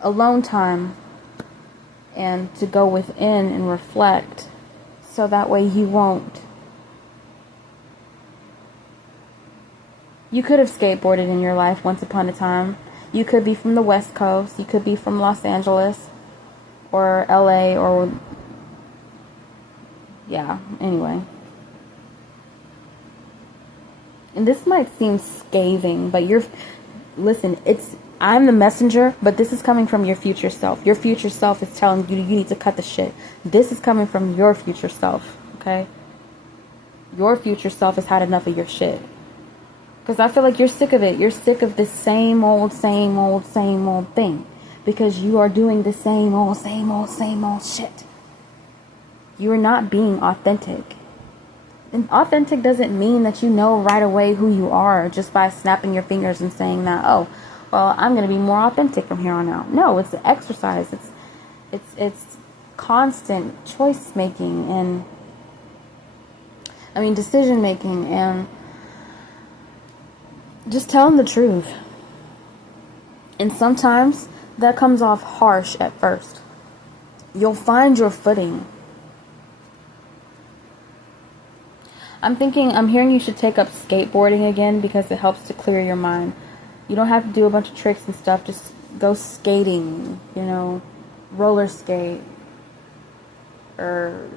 alone time and to go within and reflect so that way you won't. You could have skateboarded in your life once upon a time. You could be from the West Coast. You could be from Los Angeles or LA or... yeah, anyway. And this might seem scathing, but listen, I'm the messenger, but this is coming from your future self. Your future self is telling you need to cut the shit. This is coming from your future self, okay? Your future self has had enough of your shit. Because I feel like you're sick of it. You're sick of this same old thing. Because you are doing the same old shit. You are not being authentic. And authentic doesn't mean that you know right away who you are just by snapping your fingers and saying that, oh, well, I'm going to be more authentic from here on out. No, it's an exercise. It's constant choice making and decision making and just telling the truth. And sometimes that comes off harsh at first. You'll find your footing. I'm hearing you should take up skateboarding again because it helps to clear your mind. You don't have to do a bunch of tricks and stuff. Just go skating, roller skate. Or,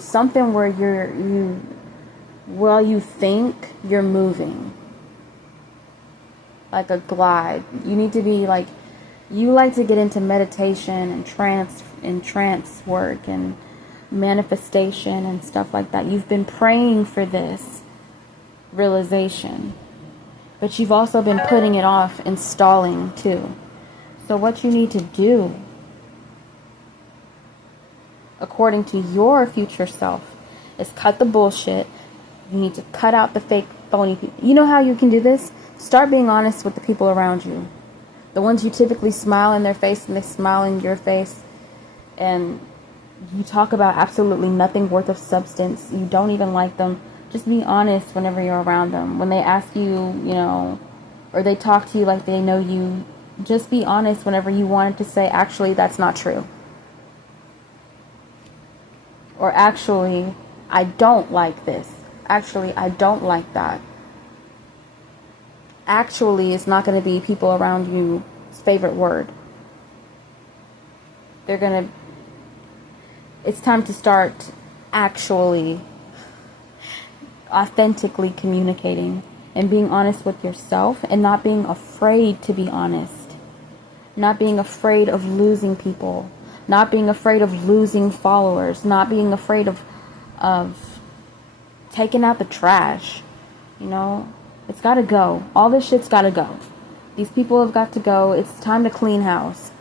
something where you think you're moving. Like a glide. You need to be like, you like to get into meditation and trance work and manifestation and stuff like that. You've been praying for this realization, but you've also been putting it off and stalling too. So what you need to do, according to your future self, is cut the bullshit. You need to cut out the fake, phony people. You know how you can do this? Start being honest with the people around you. The ones you typically smile in their face and they smile in your face, and you talk about absolutely nothing worth of substance, you don't even like them, just be honest whenever you're around them. When they ask you, you know, or they talk to you like they know you, just be honest whenever you wanted to say, actually, that's not true. Or actually, I don't like this. Actually, I don't like that. Actually, it's not going to be people around you's favorite word. It's time to start actually authentically communicating and being honest with yourself and not being afraid to be honest. Not being afraid of losing people. Not being afraid of losing followers. Not being afraid of taking out the trash. You know, it's got to go. All this shit's got to go. These people have got to go. It's time to clean house.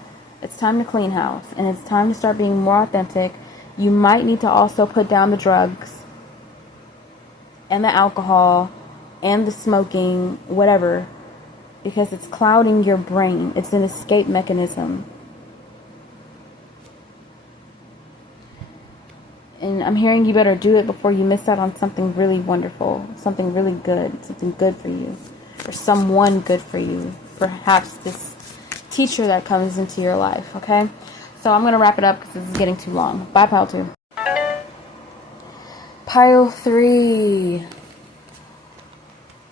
It's time to clean house. And it's time to start being more authentic. You might need to also put down the drugs and the alcohol and the smoking, whatever, because it's clouding your brain. It's an escape mechanism. And I'm hearing you better do it before you miss out on something really wonderful, something really good, something good for you, or someone good for you. Perhaps this teacher that comes into your life, okay? So I'm going to wrap it up because this is getting too long. Bye, Pile 2. Pile 3.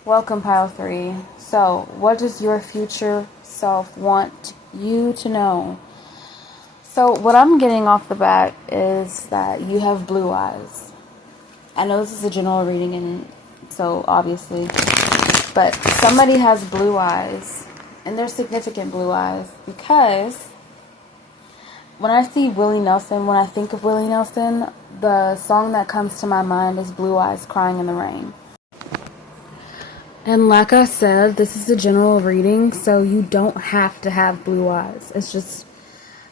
Welcome, Pile 3. So, what does your future self want you to know? So, what I'm getting off the bat is that you have blue eyes. I know this is a general reading, and so obviously, but somebody has blue eyes, and they're significant blue eyes, because when I see Willie Nelson, when I think of Willie Nelson, the song that comes to my mind is Blue Eyes Crying in the Rain. And like I said, this is a general reading, so you don't have to have blue eyes. It's just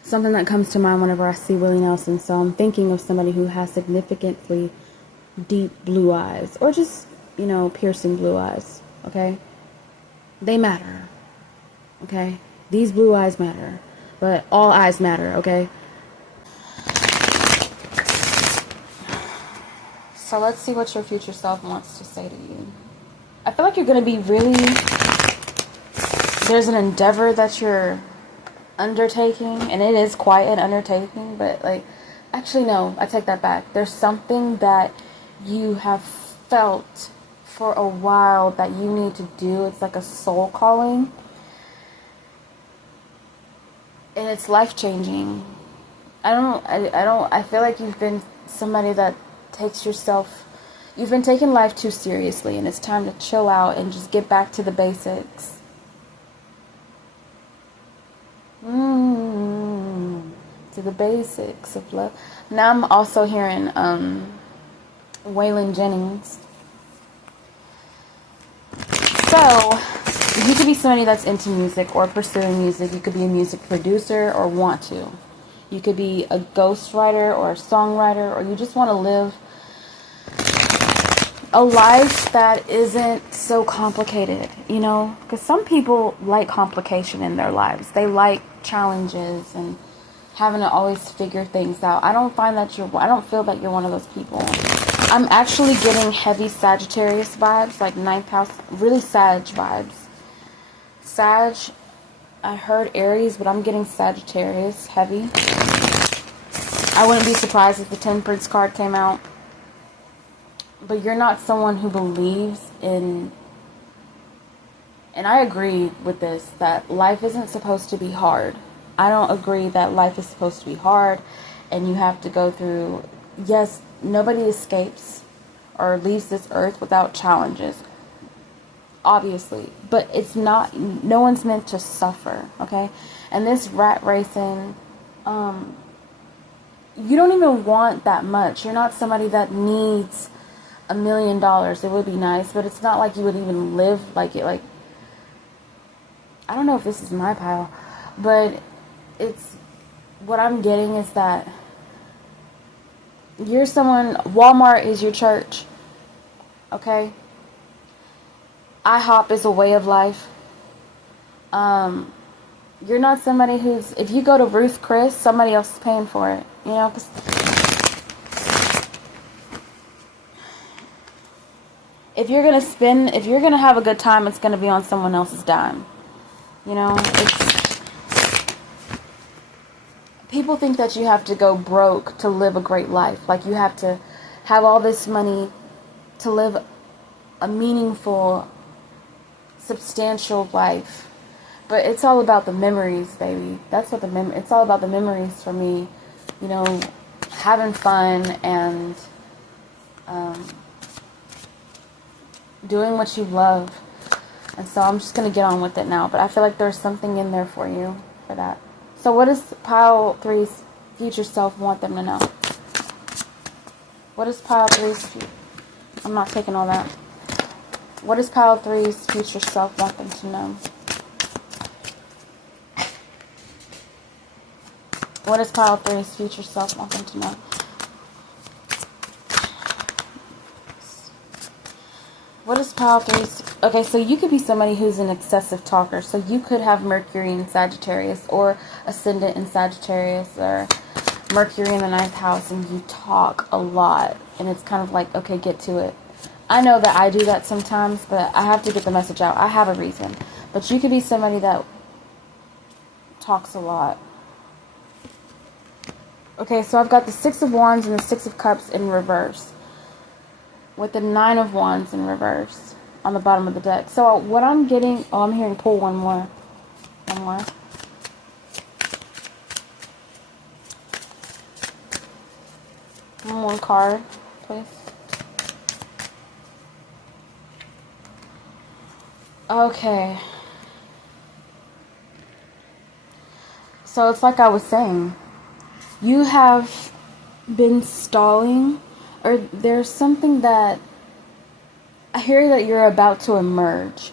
something that comes to mind whenever I see Willie Nelson. So I'm thinking of somebody who has significantly deep blue eyes, or just, you know, piercing blue eyes, okay? They matter, okay? These blue eyes matter. But all eyes matter, okay? So let's see what your future self wants to say to you. I feel like you're going to be really... There's an endeavor that you're undertaking, and it is quite an undertaking, but, like... Actually, no, I take that back. There's something that you have felt for a while that you need to do. It's like a soul calling. And it's life-changing. I feel like you've been somebody that takes yourself, you've been taking life too seriously, and it's time to chill out and just get back to the basics. To the basics of love. Now I'm also hearing Waylon Jennings. So, you could be somebody that's into music or pursuing music. You could be a music producer or want to. You could be a ghostwriter or a songwriter, or you just want to live a life that isn't so complicated, you know? Because some people like complication in their lives. They like challenges and having to always figure things out. I don't feel that you're one of those people. I'm actually getting heavy Sagittarius vibes, like 9th house, really Sag vibes. Sag, I heard Aries, but I'm getting Sagittarius heavy. I wouldn't be surprised if the Temperance card came out. But you're not someone who believes in, and I agree with this, that life isn't supposed to be hard. I don't agree that life is supposed to be hard and you have to go through, yes, nobody escapes or leaves this earth without challenges. Obviously, but it's not, no one's meant to suffer, okay? And this rat racing, you don't even want that much. You're not somebody that needs $1 million. It would be nice, but it's not like you would even live like it. Like, I don't know if this is my pile, but it's, what I'm getting is that you're someone, Walmart is your church, okay? IHOP is a way of life. You're not somebody who's, if you go to Ruth Chris, somebody else is paying for it, you know, 'cause if you're going to have a good time, it's going to be on someone else's dime. You know, people think that you have to go broke to live a great life. Like, you have to have all this money to live a meaningful, substantial life. But it's all about the memories, baby. That's what it's all about, the memories for me. You know, having fun and doing what you love. And so I'm just going to get on with it now. But I feel like there's something in there for you for that. So what does Pile 3's future self want them to know? What does Pile 3's... I'm not taking all that. What does Pile 3's future self want them to know? What does Pile 3's future self want them to know? What is Pile 3's... Okay, so you could be somebody who's an excessive talker. So you could have Mercury in Sagittarius, or Ascendant in Sagittarius, or Mercury in the 9th house, and you talk a lot. And it's kind of like, okay, get to it. I know that I do that sometimes, but I have to get the message out. I have a reason. But you could be somebody that talks a lot. Okay, so I've got the 6 of Wands and the 6 of Cups in reverse, with the 9 of Wands in reverse on the bottom of the deck. So what I'm getting... Oh, I'm hearing pull one more. One more. One more card, please. Okay. So it's like I was saying. You have been stalling, or there's something that... I hear that you're about to emerge.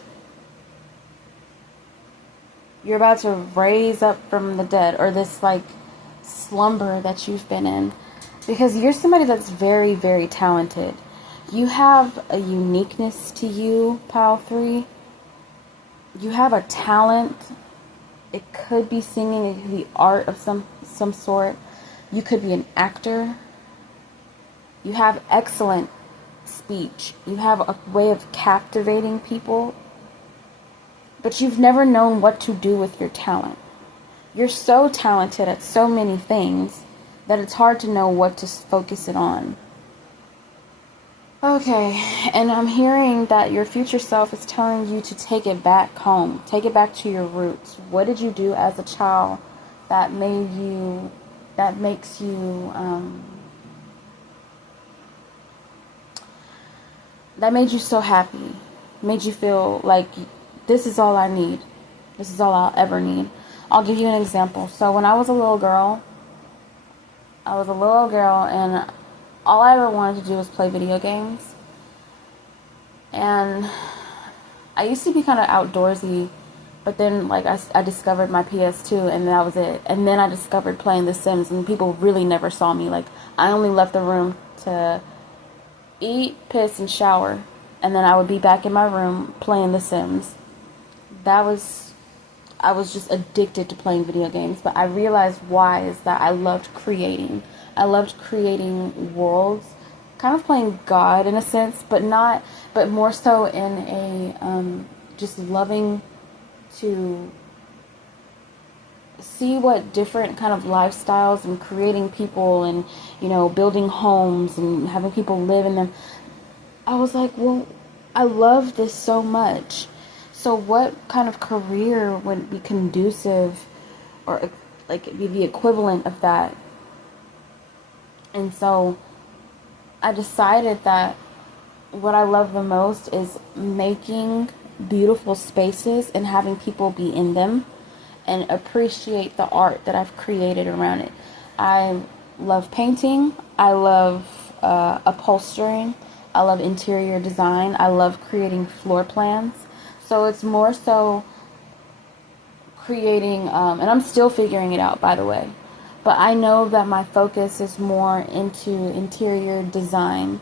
You're about to raise up from the dead, or this like slumber that you've been in. Because you're somebody that's very, very talented. You have a uniqueness to you, Pile 3. You have a talent. It could be singing, it could be art of some sort. You could be an actor. You have excellent speech. You have a way of captivating people. But you've never known what to do with your talent. You're so talented at so many things that it's hard to know what to focus it on. Okay, and I'm hearing that your future self is telling you to take it back home. Take it back to your roots. What did you do as a child that makes you so happy? Made you feel like, this is all I need. This is all I'll ever need. I'll give you an example. So when I was a little girl, and all I ever wanted to do was play video games. And I used to be kind of outdoorsy, but then like I discovered my PS2, and that was it. And then I discovered playing The Sims, and people really never saw me. Like, I only left the room to eat, piss, and shower, and then I would be back in my room playing The Sims. I was just addicted to playing video games, but I realized why is that I loved creating. I loved creating worlds, kind of playing God in a sense, but more so in a just loving to see what different kind of lifestyles and creating people and, you know, building homes and having people live in them. I was like, well, I love this so much. So what kind of career would be conducive or like be the equivalent of that? And so I decided that what I love the most is making beautiful spaces and having people be in them and appreciate the art that I've created around it. I love painting. I love upholstering. I love interior design. I love creating floor plans. So it's more so creating, and I'm still figuring it out, by the way. But I know that my focus is more into interior design,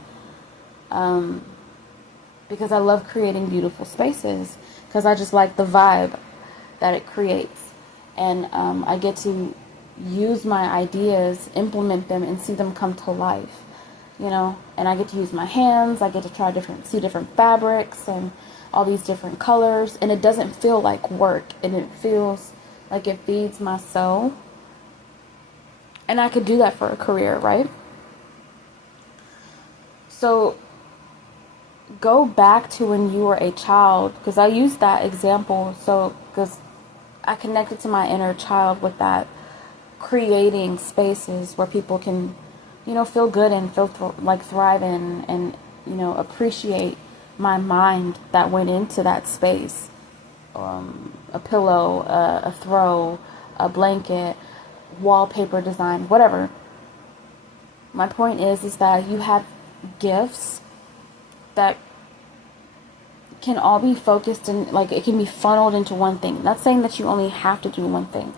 because I love creating beautiful spaces, because I just like the vibe that it creates. And I get to use my ideas, implement them, and see them come to life. and I get to use my hands. I get to try see different fabrics and all these different colors, and it doesn't feel like work, and it feels like it feeds my soul. And I could do that for a career, right? So go back to when you were a child, because I used that example, because I connected to my inner child with that, creating spaces where people can, feel good and feel thrive in, and, appreciate my mind that went into that space. A pillow, a throw, a blanket, wallpaper design, whatever. My point is that you have gifts that can all be focused in, it can be funneled into one thing. Not saying that you only have to do one thing,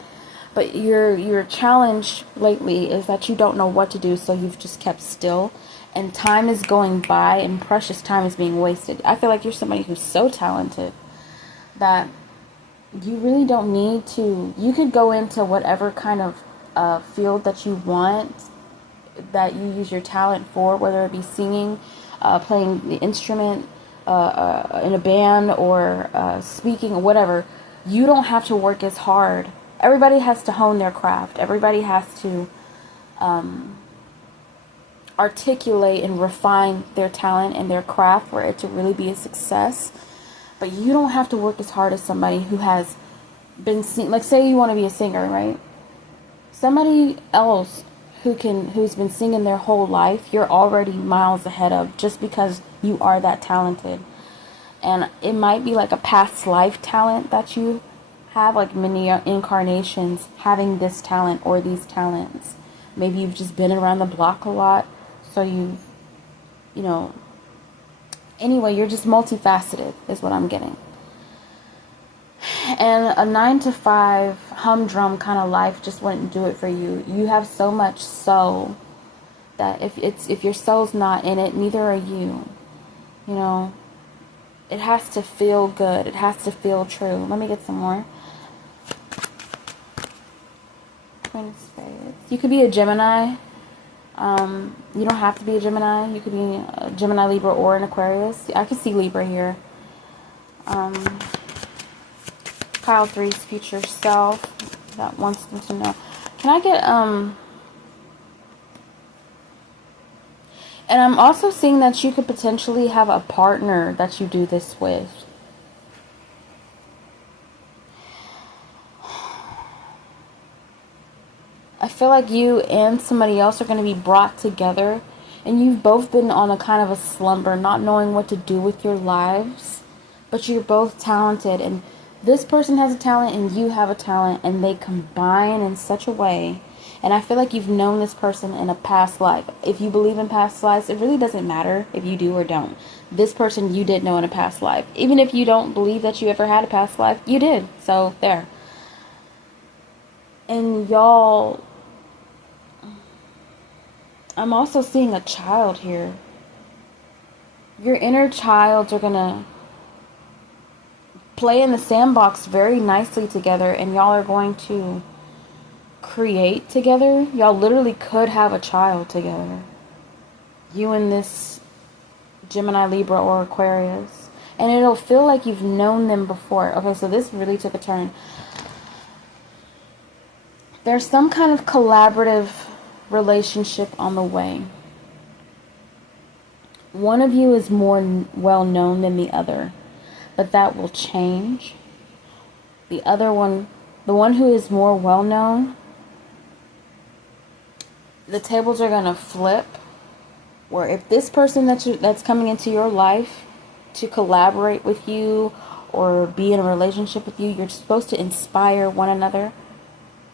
but your challenge lately is that you don't know what to do, so you've just kept still, and time is going by, and precious time is being wasted. I feel like you're somebody who's so talented that you really don't need to. You could go into whatever kind of field that you want, that you use your talent for, whether it be singing, playing the instrument, in a band, or speaking, or whatever. You don't have to work as hard. Everybody has to hone their craft. Everybody has to articulate and refine their talent and their craft for it to really be a success. But you don't have to work as hard as somebody who has been say you want to be a singer, right? Somebody else who's been singing their whole life, you're already miles ahead of, just because you are that talented. And it might be like a past life talent that you have, like many incarnations having this talent or these talents. Maybe you've just been around the block a lot, so anyway, you're just multifaceted is what I'm getting. And a 9-to-5 humdrum kind of life just wouldn't do it for you. You have so much soul that if your soul's not in it, neither are you. It has to feel good. It has to feel true. Let me get some more. Queen of Spades. You could be a Gemini. You don't have to be a Gemini. You could be a Gemini, Libra, or an Aquarius. I could see Libra here. Pile 3's future self that wants them to know. Can I get, and I'm also seeing that you could potentially have a partner that you do this with. I feel like you and somebody else are going to be brought together, and you've both been on a kind of a slumber, not knowing what to do with your lives, but you're both talented, and this person has a talent and you have a talent, and they combine in such a way. And I feel like you've known this person in a past life. If you believe in past lives, it really doesn't matter if you do or don't. This person you did know in a past life. Even if you don't believe that you ever had a past life, you did. So there. And y'all, I'm also seeing a child here. Your inner childs are going to play in the sandbox very nicely together, and y'all are going to create together. Y'all literally could have a child together. You and this Gemini, Libra, or Aquarius. And it'll feel like you've known them before. Okay, so this really took a turn. There's some kind of collaborative relationship on the way. One of you is more well known than the other, but that will change. The other one, the one who is more well known, the tables are going to flip, where if this person that's coming into your life to collaborate with you or be in a relationship with you, you're supposed to inspire one another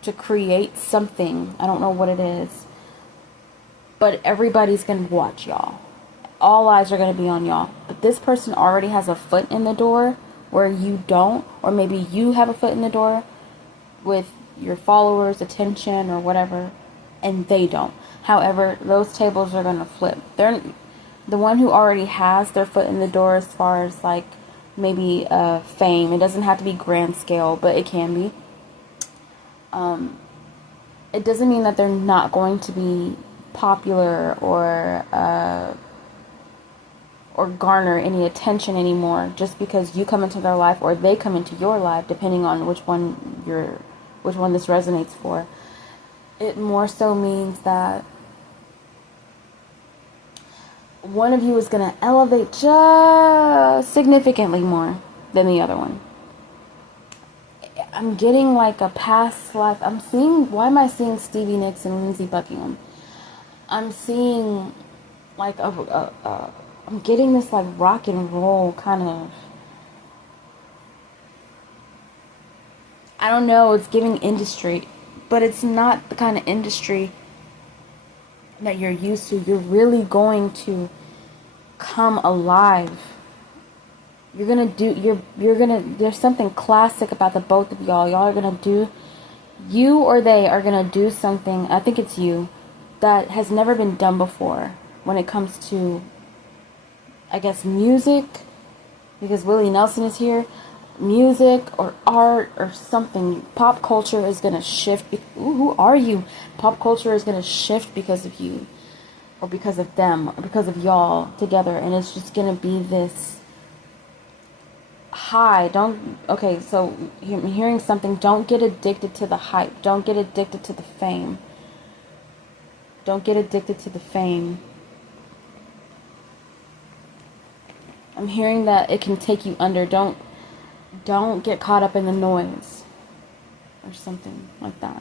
to create something. I don't know what it is, but everybody's going to watch y'all. All eyes are going to be on y'all. But this person already has a foot in the door where you don't, or maybe you have a foot in the door with your followers' attention or whatever, and they don't. However, those tables are going to flip. They're the one who already has their foot in the door as far as like maybe fame. It doesn't have to be grand scale, but it can be. It doesn't mean that they're not going to be popular or garner any attention anymore just because you come into their life or they come into your life, depending on which one this resonates for. It more so means that one of you is going to elevate just significantly more than the other one. I'm getting like a past life. Why am I seeing Stevie Nicks and Lindsey Buckingham? I'm seeing like I'm getting this like rock and roll kind of, I don't know, it's giving industry, but it's not the kind of industry that you're used to. You're really going to come alive. You're gonna there's something classic about the both of y'all. Y'all are gonna do, you or they are gonna do something, I think it's you, that has never been done before when it comes to, I guess, music, because Willie Nelson is here. Music or art or something. Pop culture is going to shift. Who are you? Pop culture is going to shift because of you, or because of them, or because of y'all together, and it's just going to be this high. Okay, so I'm hearing something. Don't get addicted to the hype. Don't get addicted to the fame. Don't get addicted to the fame. I'm hearing that it can take you under. Don't get caught up in the noise or something like that.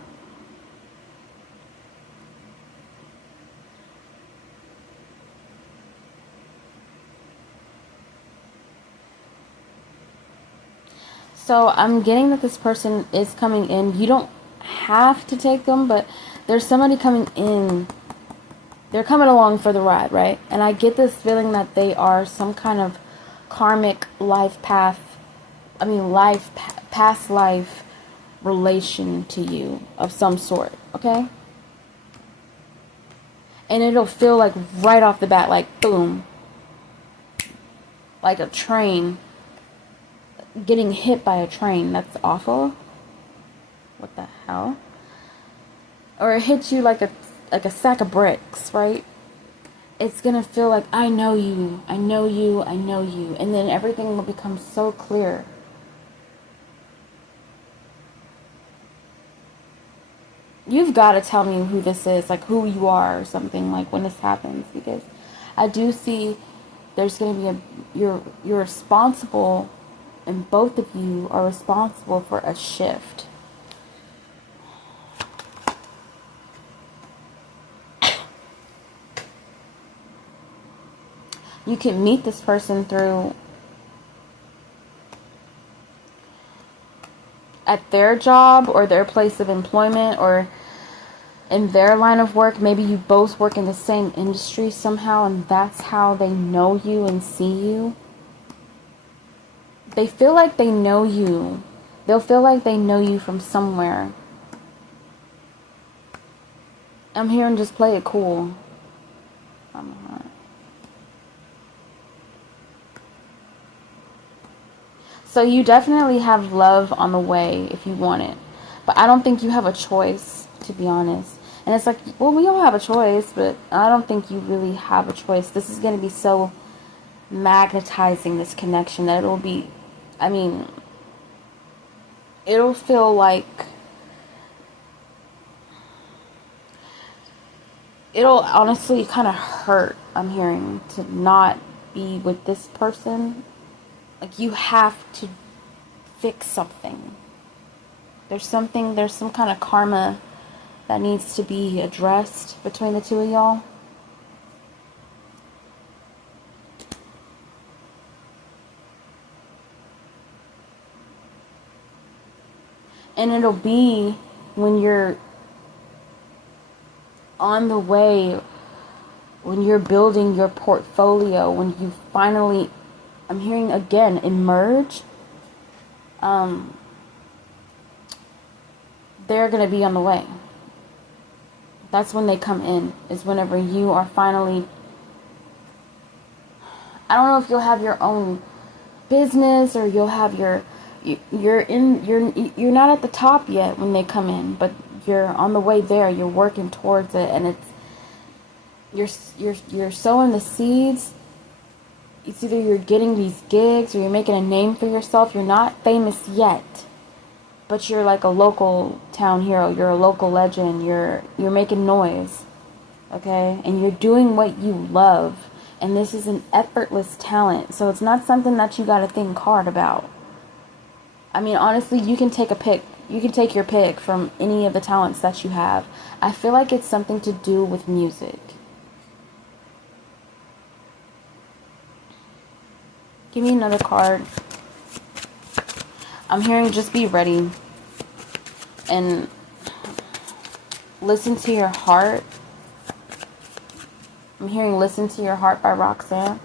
So I'm getting that this person is coming in. You don't have to take them, but there's somebody coming in. They're coming along for the ride, right? And I get this feeling that they are some kind of karmic past life relation to you of some sort, okay? And it'll feel like right off the bat, like boom, like a train, getting hit by a train. That's awful. What the hell? Or it hits you like a sack of bricks, right? It's gonna feel like, I know you, I know you, I know you. And then everything will become so clear. You've got to tell me who this is, like who you are or something, like when this happens. Because I do see there's gonna be you're responsible, and both of you are responsible for a shift. You can meet this person through at their job or their place of employment or in their line of work. Maybe you both work in the same industry somehow, and that's how they know you and see you. They feel like they know you. They'll feel like they know you from somewhere. I'm hearing just play it cool. So you definitely have love on the way if you want it. But I don't think you have a choice, to be honest. And it's like, well, we all have a choice, but I don't think you really have a choice. This is going to be so magnetizing, this connection, that it'll be, it'll feel like, it'll honestly kind of hurt, I'm hearing, to not be with this person. Like, you have to fix something. There's some kind of karma that needs to be addressed between the two of y'all. And it'll be when you're on the way, when you're building your portfolio, when you finally, I'm hearing again, emerge, they're going to be on the way. That's when they come in, is whenever you are finally, I don't know if you'll have your own business or you'll have you're not at the top yet when they come in, but you're on the way there, you're working towards it, and you're sowing the seeds. It's either you're getting these gigs or you're making a name for yourself. You're not famous yet, but you're like a local town hero. You're a local legend. You're making noise, okay? And you're doing what you love. And this is an effortless talent, so it's not something that you got to think hard about. I mean, honestly, you can take a pick. You can take your pick from any of the talents that you have. I feel like it's something to do with music. Give me another card. I'm hearing just be ready and listen to your heart. I'm hearing Listen to Your Heart by Roxanne.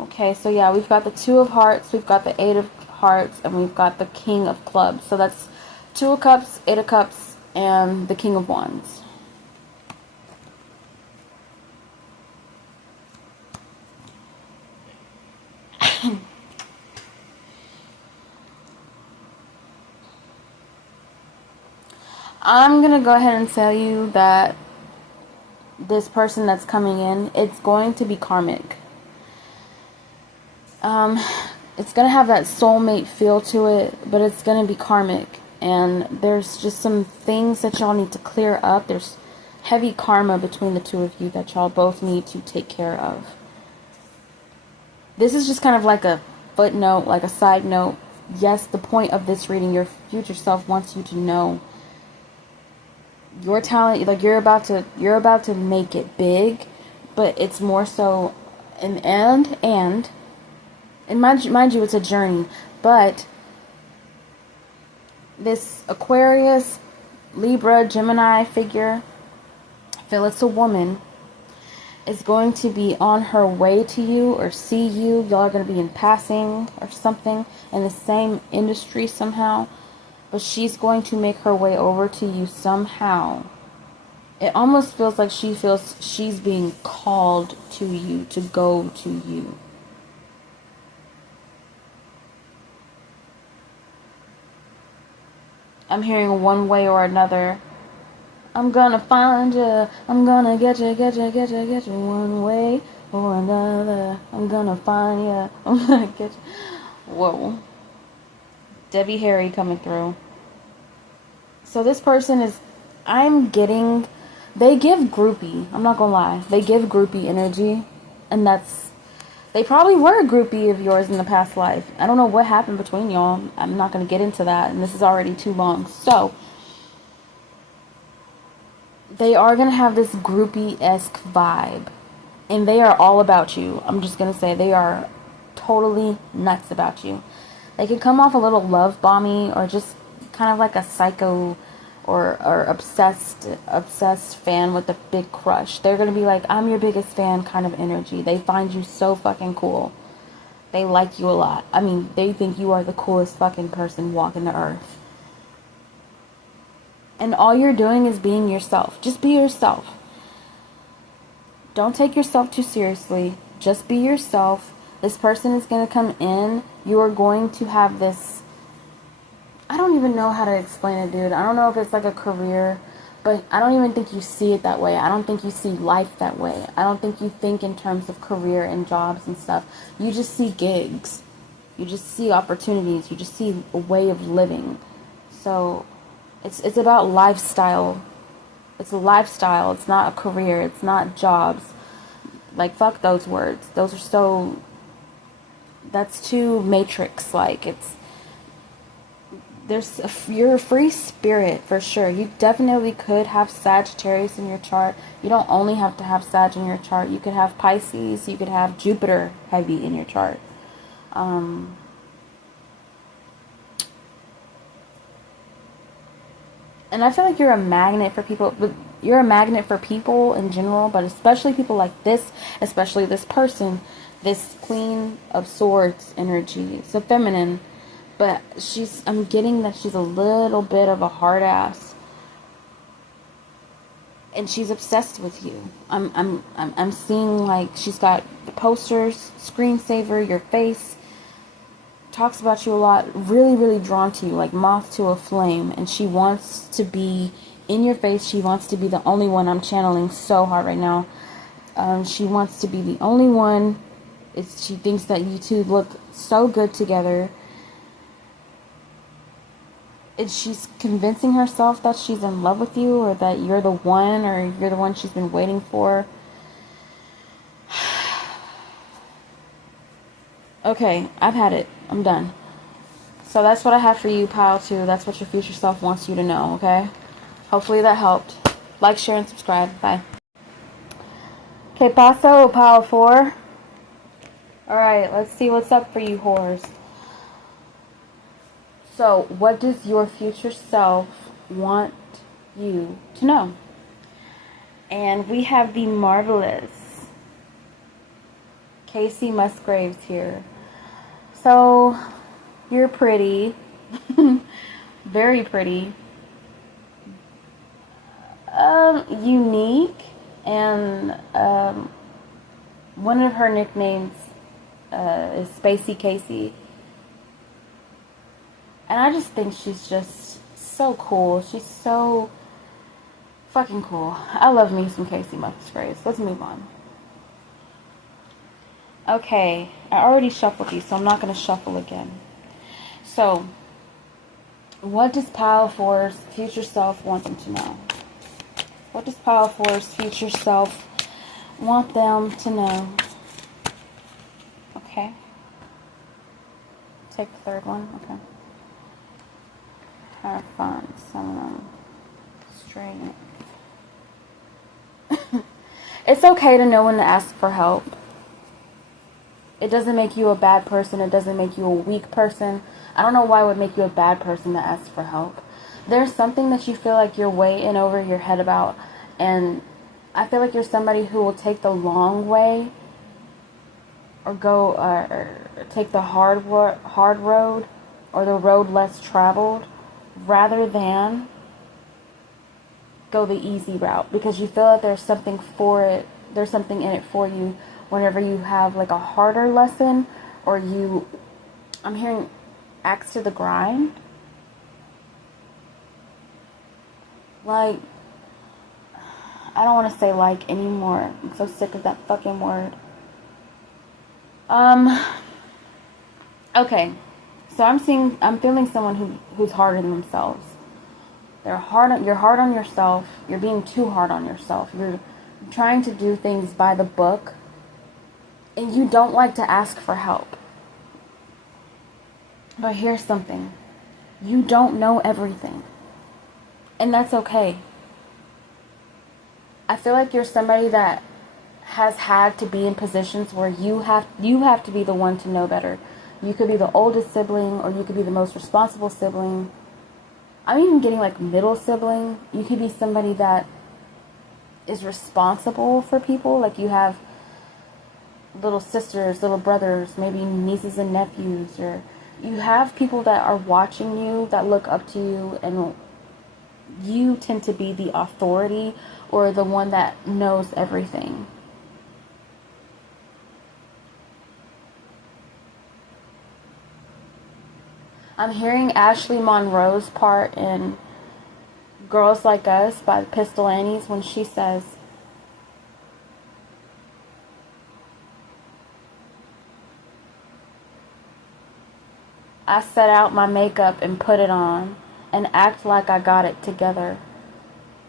Okay, so yeah, we've got the Two of Hearts, we've got the Eight of Hearts, and we've got the King of Clubs. So that's Two of Cups, Eight of Cups, and the King of Wands. I'm going to go ahead and tell you that this person that's coming in, it's going to be karmic. It's going to have that soulmate feel to it, but it's going to be karmic. And there's just some things that y'all need to clear up. There's heavy karma between the two of you that y'all both need to take care of. This is just kind of like a footnote, like a side note. Yes, the point of this reading, your future self wants you to know your talent, like you're about to make it big, but it's more so and mind you, it's a journey. But this Aquarius, Libra, Gemini figure, I feel it's a woman, is going to be on her way to you or see you. Y'all are going to be in passing or something in the same industry somehow. But she's going to make her way over to you somehow. It almost feels like she feels she's being called to you, to go to you. I'm hearing one way or another. I'm gonna find you. I'm gonna get you one way or another. I'm gonna find you. I'm gonna get you. Whoa. Debbie Harry coming through. So this person is, they give groupie. I'm not gonna lie. They give groupie energy. And they probably were a groupie of yours in the past life. I don't know what happened between y'all. I'm not gonna get into that. And this is already too long. So, they are gonna have this groupie-esque vibe. And they are all about you. I'm just gonna say they are totally nuts about you. They can come off a little love bomby or just kind of like a psycho or obsessed fan with a big crush. They're going to be like, I'm your biggest fan kind of energy. They find you so fucking cool. They like you a lot. I mean, they think you are the coolest fucking person walking the earth. And all you're doing is being yourself. Just be yourself. Don't take yourself too seriously. Just be yourself. This person is going to come in. You are going to have this, I don't even know how to explain it, dude. I don't know if it's like a career, but I don't even think you see it that way. I don't think you see life that way. I don't think you think in terms of career and jobs and stuff. You just see gigs. You just see opportunities. You just see a way of living. So it's about lifestyle. It's a lifestyle. It's not a career. It's not jobs. Like, fuck those words. Those are so... That's too Matrix-like. You're a free spirit for sure. You definitely could have Sagittarius in your chart. You don't only have to have Sag in your chart. You could have Pisces. You could have Jupiter heavy in your chart. And I feel like you're a magnet for people. You're a magnet for people in general, but especially people like this, especially this person. This Queen of Swords energy. It's a feminine, but I'm getting that she's a little bit of a hard ass, and she's obsessed with you. I'm seeing like she's got the posters, screensaver, your face, talks about you a lot, really, really drawn to you, like moth to a flame, and she wants to be in your face. She wants to be the only one. I'm channeling so hard right now. She wants to be the only one. She thinks that you two look so good together. She's convincing herself that she's in love with you, or that you're the one, or you're the one she's been waiting for. Okay, I've had it. I'm done. So that's what I have for you, Pile 2. That's what your future self wants you to know, okay? Hopefully that helped. Like, share, and subscribe. Bye. Okay, Paso, Pile 4. Alright, let's see what's up for you, whores. So, what does your future self want you to know? And we have the marvelous Kacey Musgraves here. So, you're pretty. Very pretty. Unique. And one of her nicknames is Spacey Kacey. And I just think she's just so cool. She's so fucking cool. I love me some Kacey Musgraves. Let's move on. Okay, I already shuffled these, so I'm not going to shuffle again. So, what does Pile 4's future self want them to know? What does Pile 4's future self want them to know? Okay. Take the third one. Okay. Have fun. Some straight. It's okay to know when to ask for help. It doesn't make you a bad person. It doesn't make you a weak person. I don't know why it would make you a bad person to ask for help. There's something that you feel like you're way in over your head about, and I feel like you're somebody who will take the long way, or go or take the hard road, or the road less traveled, rather than go the easy route, because you feel that there's something for it, there's something in it for you whenever you have like a harder lesson, or I'm hearing axe to the grind. Like, I don't want to say like anymore. I'm so sick of that fucking word. Okay. So I'm feeling someone who's harder than themselves. You're hard on yourself. You're being too hard on yourself. You're trying to do things by the book, and you don't like to ask for help. But here's something. You don't know everything. And that's okay. I feel like you're somebody that has had to be in positions where you have to be the one to know better. You could be the oldest sibling, or you could be the most responsible sibling. I'm even getting like middle sibling. You could be somebody that is responsible for people. Like you have little sisters, little brothers, maybe nieces and nephews, or you have people that are watching you, that look up to you, and you tend to be the authority or the one that knows everything. I'm hearing Ashley Monroe's part in Girls Like Us by the Pistol Annies when she says, I set out my makeup and put it on and act like I got it together,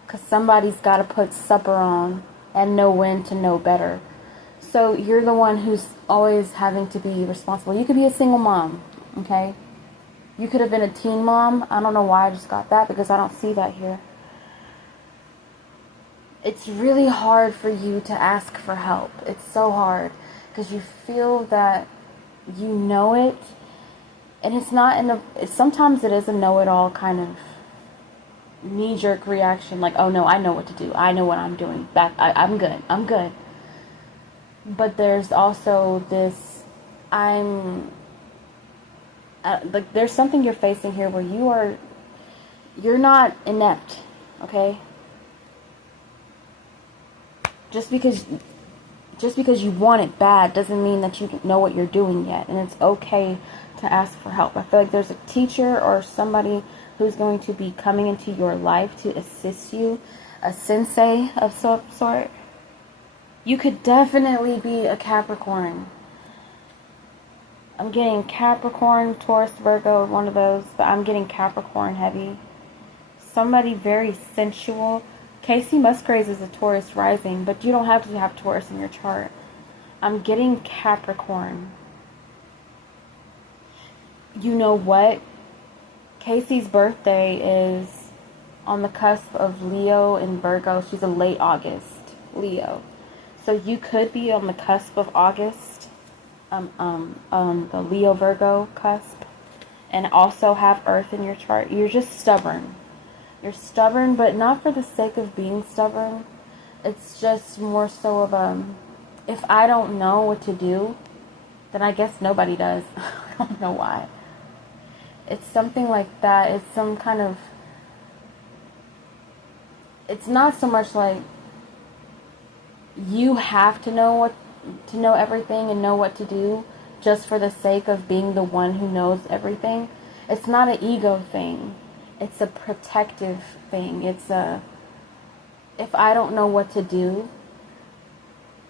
'cause somebody's got to put supper on and know when to know better. So you're the one who's always having to be responsible. You could be a single mom, okay? You could have been a teen mom. I don't know why I just got that, because I don't see that here. It's really hard for you to ask for help. It's so hard because you feel that you know it, and it's not sometimes it is a know-it-all kind of knee-jerk reaction, like, oh no, I know what to do. I know what I'm doing. I'm good. But there's also this, like, there's something you're facing here where you're not inept, okay? Just because you want it bad doesn't mean that you know what you're doing yet, and it's okay to ask for help. I feel like there's a teacher or somebody who's going to be coming into your life to assist you, a sensei of some sort. You could definitely be a Capricorn. I'm getting Capricorn, Taurus, Virgo, one of those, but I'm getting Capricorn heavy. Somebody very sensual. Kacey Musgraves is a Taurus rising, but you don't have to have Taurus in your chart. I'm getting Capricorn. You know what? Kacey's birthday is on the cusp of Leo and Virgo. She's a late August Leo. So you could be on the cusp of August, the Leo Virgo cusp, and also have Earth in your chart. You're just stubborn. You're stubborn, but not for the sake of being stubborn. It's just more so of if I don't know what to do, then I guess nobody does. I don't know why. It's something like that. It's some kind of, it's not so much like you have to know everything and know what to do just for the sake of being the one who knows everything. It's not an ego thing. It's a protective thing. It's if I don't know what to do,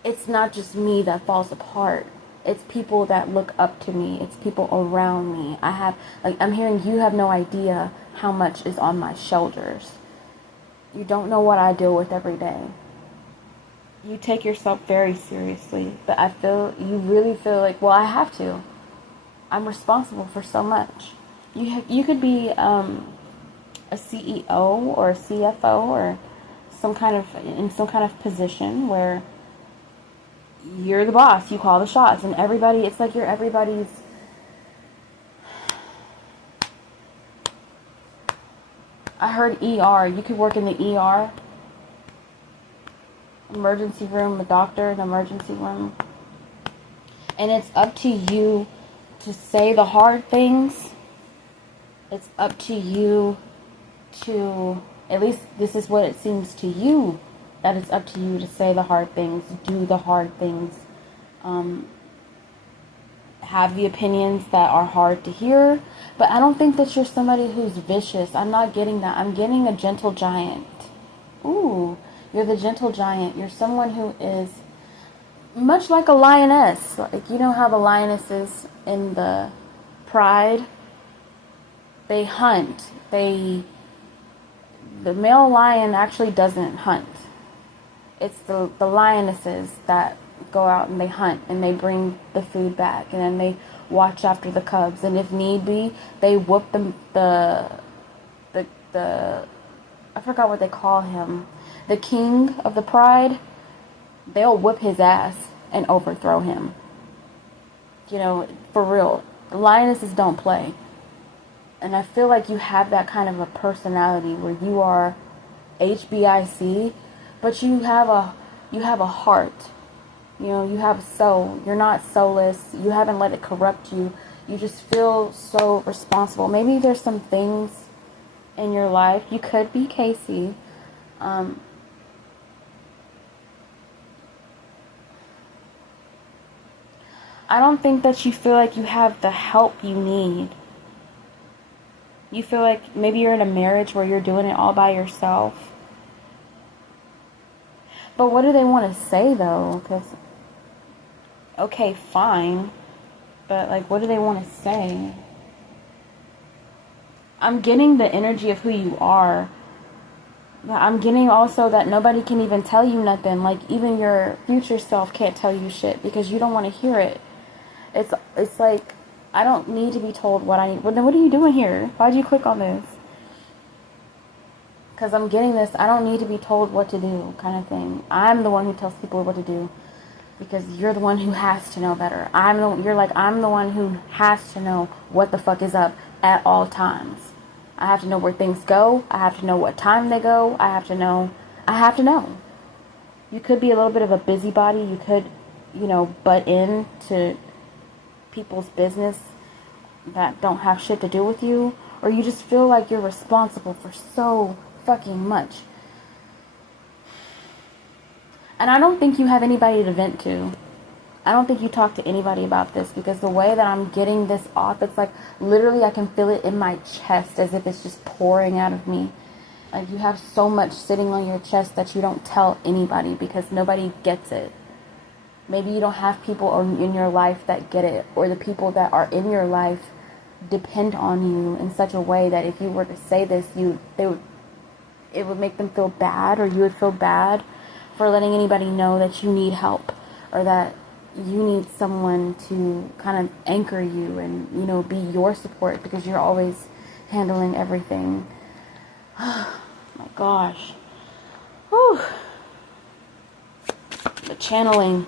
it's not just me that falls apart. It's people that look up to me. It's people around me. I'm hearing you have no idea how much is on my shoulders. You don't know what I deal with every day. You take yourself very seriously, but you really feel like, well, I have to. I'm responsible for so much. You could be a CEO or a CFO or in some kind of position where you're the boss, you call the shots, and it's like you're everybody's. I heard ER. You could work in the ER, emergency room, a doctor, an emergency room, and it's up to you to say the hard things. It's up to you to, at least this is what it seems to you, that it's up to you to say the hard things, do the hard things, have the opinions that are hard to hear. But I don't think that you're somebody who's vicious. I'm not getting that. I'm getting a gentle giant. Ooh, you're the gentle giant. You're someone who is much like a lioness. Like, you know how the lionesses in the Pride, they hunt. The male lion actually doesn't hunt. It's the lionesses that go out and they hunt and they bring the food back, and then they watch after the cubs, and if need be, they whoop the I forgot what they call him, the king of the Pride. They'll whip his ass and overthrow him. You know, for real. The lionesses don't play. And I feel like you have that kind of a personality where you are HBIC, but you have a heart. You know, you have a soul. You're not soulless. You haven't let it corrupt you. You just feel so responsible. Maybe there's some things in your life. You could be Kacey. I don't think that you feel like you have the help you need. You feel like maybe you're in a marriage where you're doing it all by yourself. But what do they want to say, though? Because, okay, fine. But, like, what do they want to say? I'm getting the energy of who you are. But I'm getting also that nobody can even tell you nothing. Like, even your future self can't tell you shit because you don't want to hear it. It's like, I don't need to be told what I need. What are you doing here? Why'd you click on this? Because I'm getting this, I don't need to be told what to do kind of thing. I'm the one who tells people what to do. Because you're the one who has to know better. I'm the one who has to know what the fuck is up at all times. I have to know where things go. I have to know what time they go. I have to know. You could be a little bit of a busybody. You could, butt in to people's business that don't have shit to do with you, or you just feel like you're responsible for so fucking much. And I don't think you have anybody to vent to. I don't think you talk to anybody about this, because the way that I'm getting this off, it's like literally I can feel it in my chest as if it's just pouring out of me. Like you have so much sitting on your chest that you don't tell anybody because nobody gets it. Maybe you don't have people in your life that get it, or the people that are in your life depend on you in such a way that if you were to say this, it would make them feel bad, or you would feel bad for letting anybody know that you need help, or that you need someone to kind of anchor you and, you know, be your support, because you're always handling everything. Oh my gosh. Whew. The channeling.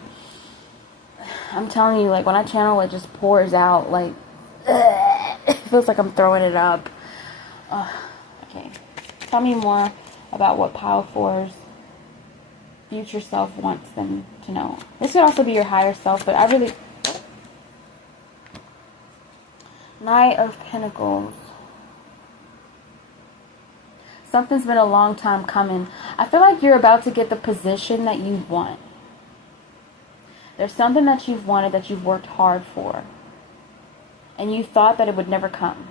I'm telling you, like, when I channel, it just pours out, like, it feels like I'm throwing it up. Okay. Tell me more about what Pile 4's future self wants them to know. This could also be your higher self, but I really... Knight of Pentacles. Something's been a long time coming. I feel like you're about to get the position that you want. There's something that you've wanted, that you've worked hard for, and you thought that it would never come.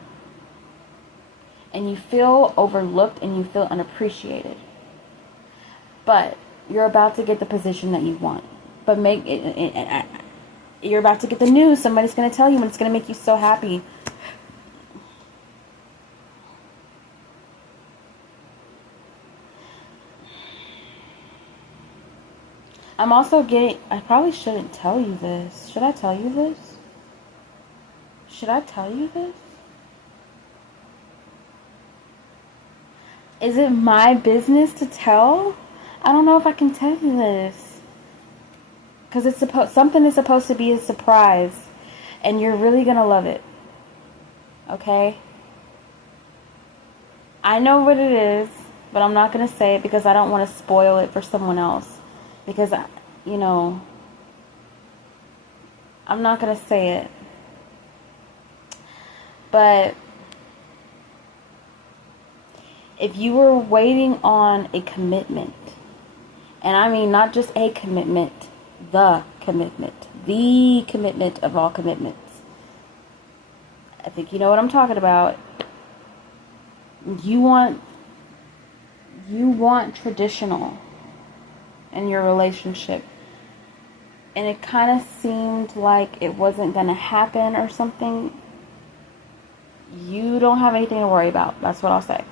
And you feel overlooked and you feel unappreciated. But you're about to get the position that you want. But you're about to get the news. Somebody's going to tell you, and it's going to make you so happy. I'm also getting... I probably shouldn't tell you this. Should I tell you this? Should I tell you this? Is it my business to tell? I don't know if I can tell you this. Because something is supposed to be a surprise. And you're really going to love it. Okay? I know what it is, but I'm not going to say it because I don't want to spoil it for someone else. Because, you know, I'm not going to say it. But if you were waiting on a commitment, and I mean not just a commitment, the commitment of all commitments. I think you know what I'm talking about. You want traditional in your relationship. And it kind of seemed like it wasn't going to happen or something. You don't have anything to worry about. That's what I'll say.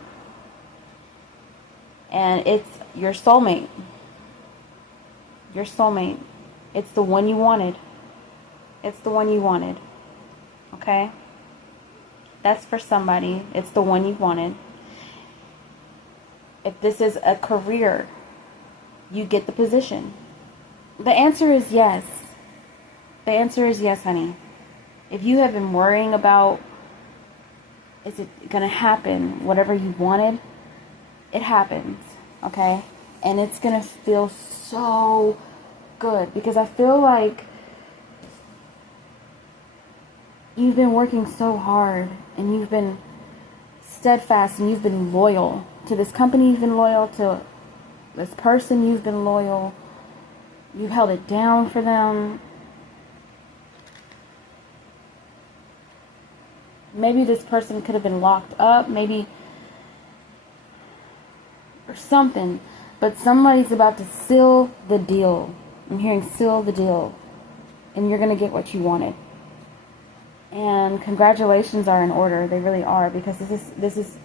And it's your soulmate. Your soulmate. It's the one you wanted. It's the one you wanted. Okay? That's for somebody. It's the one you wanted. If this is a career, you get the position. The answer is yes. The answer is yes, honey. If you have been worrying about, is it going to happen, whatever you wanted, it happens, okay? And it's going to feel so good, because I feel like you've been working so hard, and you've been steadfast, and you've been loyal to this company, you've been loyal to this person, you've been loyal. You've held it down for them. Maybe this person could have been locked up, maybe, or something. But somebody's about to seal the deal. I'm hearing seal the deal. And you're going to get what you wanted. And congratulations are in order. They really are. Because this is,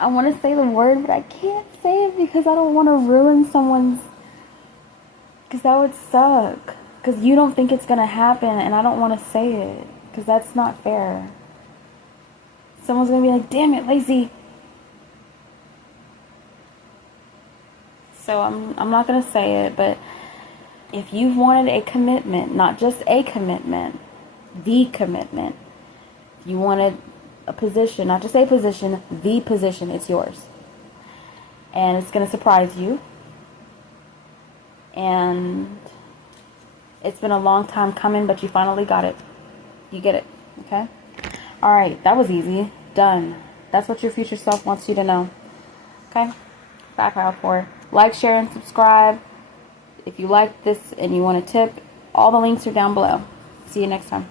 I want to say the word, but I can't say it because I don't want to ruin someone's. Because that would suck. Because you don't think it's going to happen, and I don't want to say it. Because that's not fair. Someone's going to be like, damn it, Lacey. So I'm not going to say it, but if you've wanted a commitment, not just a commitment, the commitment. If you wanted a position, not just a position, the position, it's yours. And it's going to surprise you. And it's been a long time coming, but you finally got it. You get it, okay? Alright, that was easy. Done. That's what your future self wants you to know. Okay? Back out for it. Like, share, and subscribe. If you like this and you want a tip, All the links are down below. See you next time.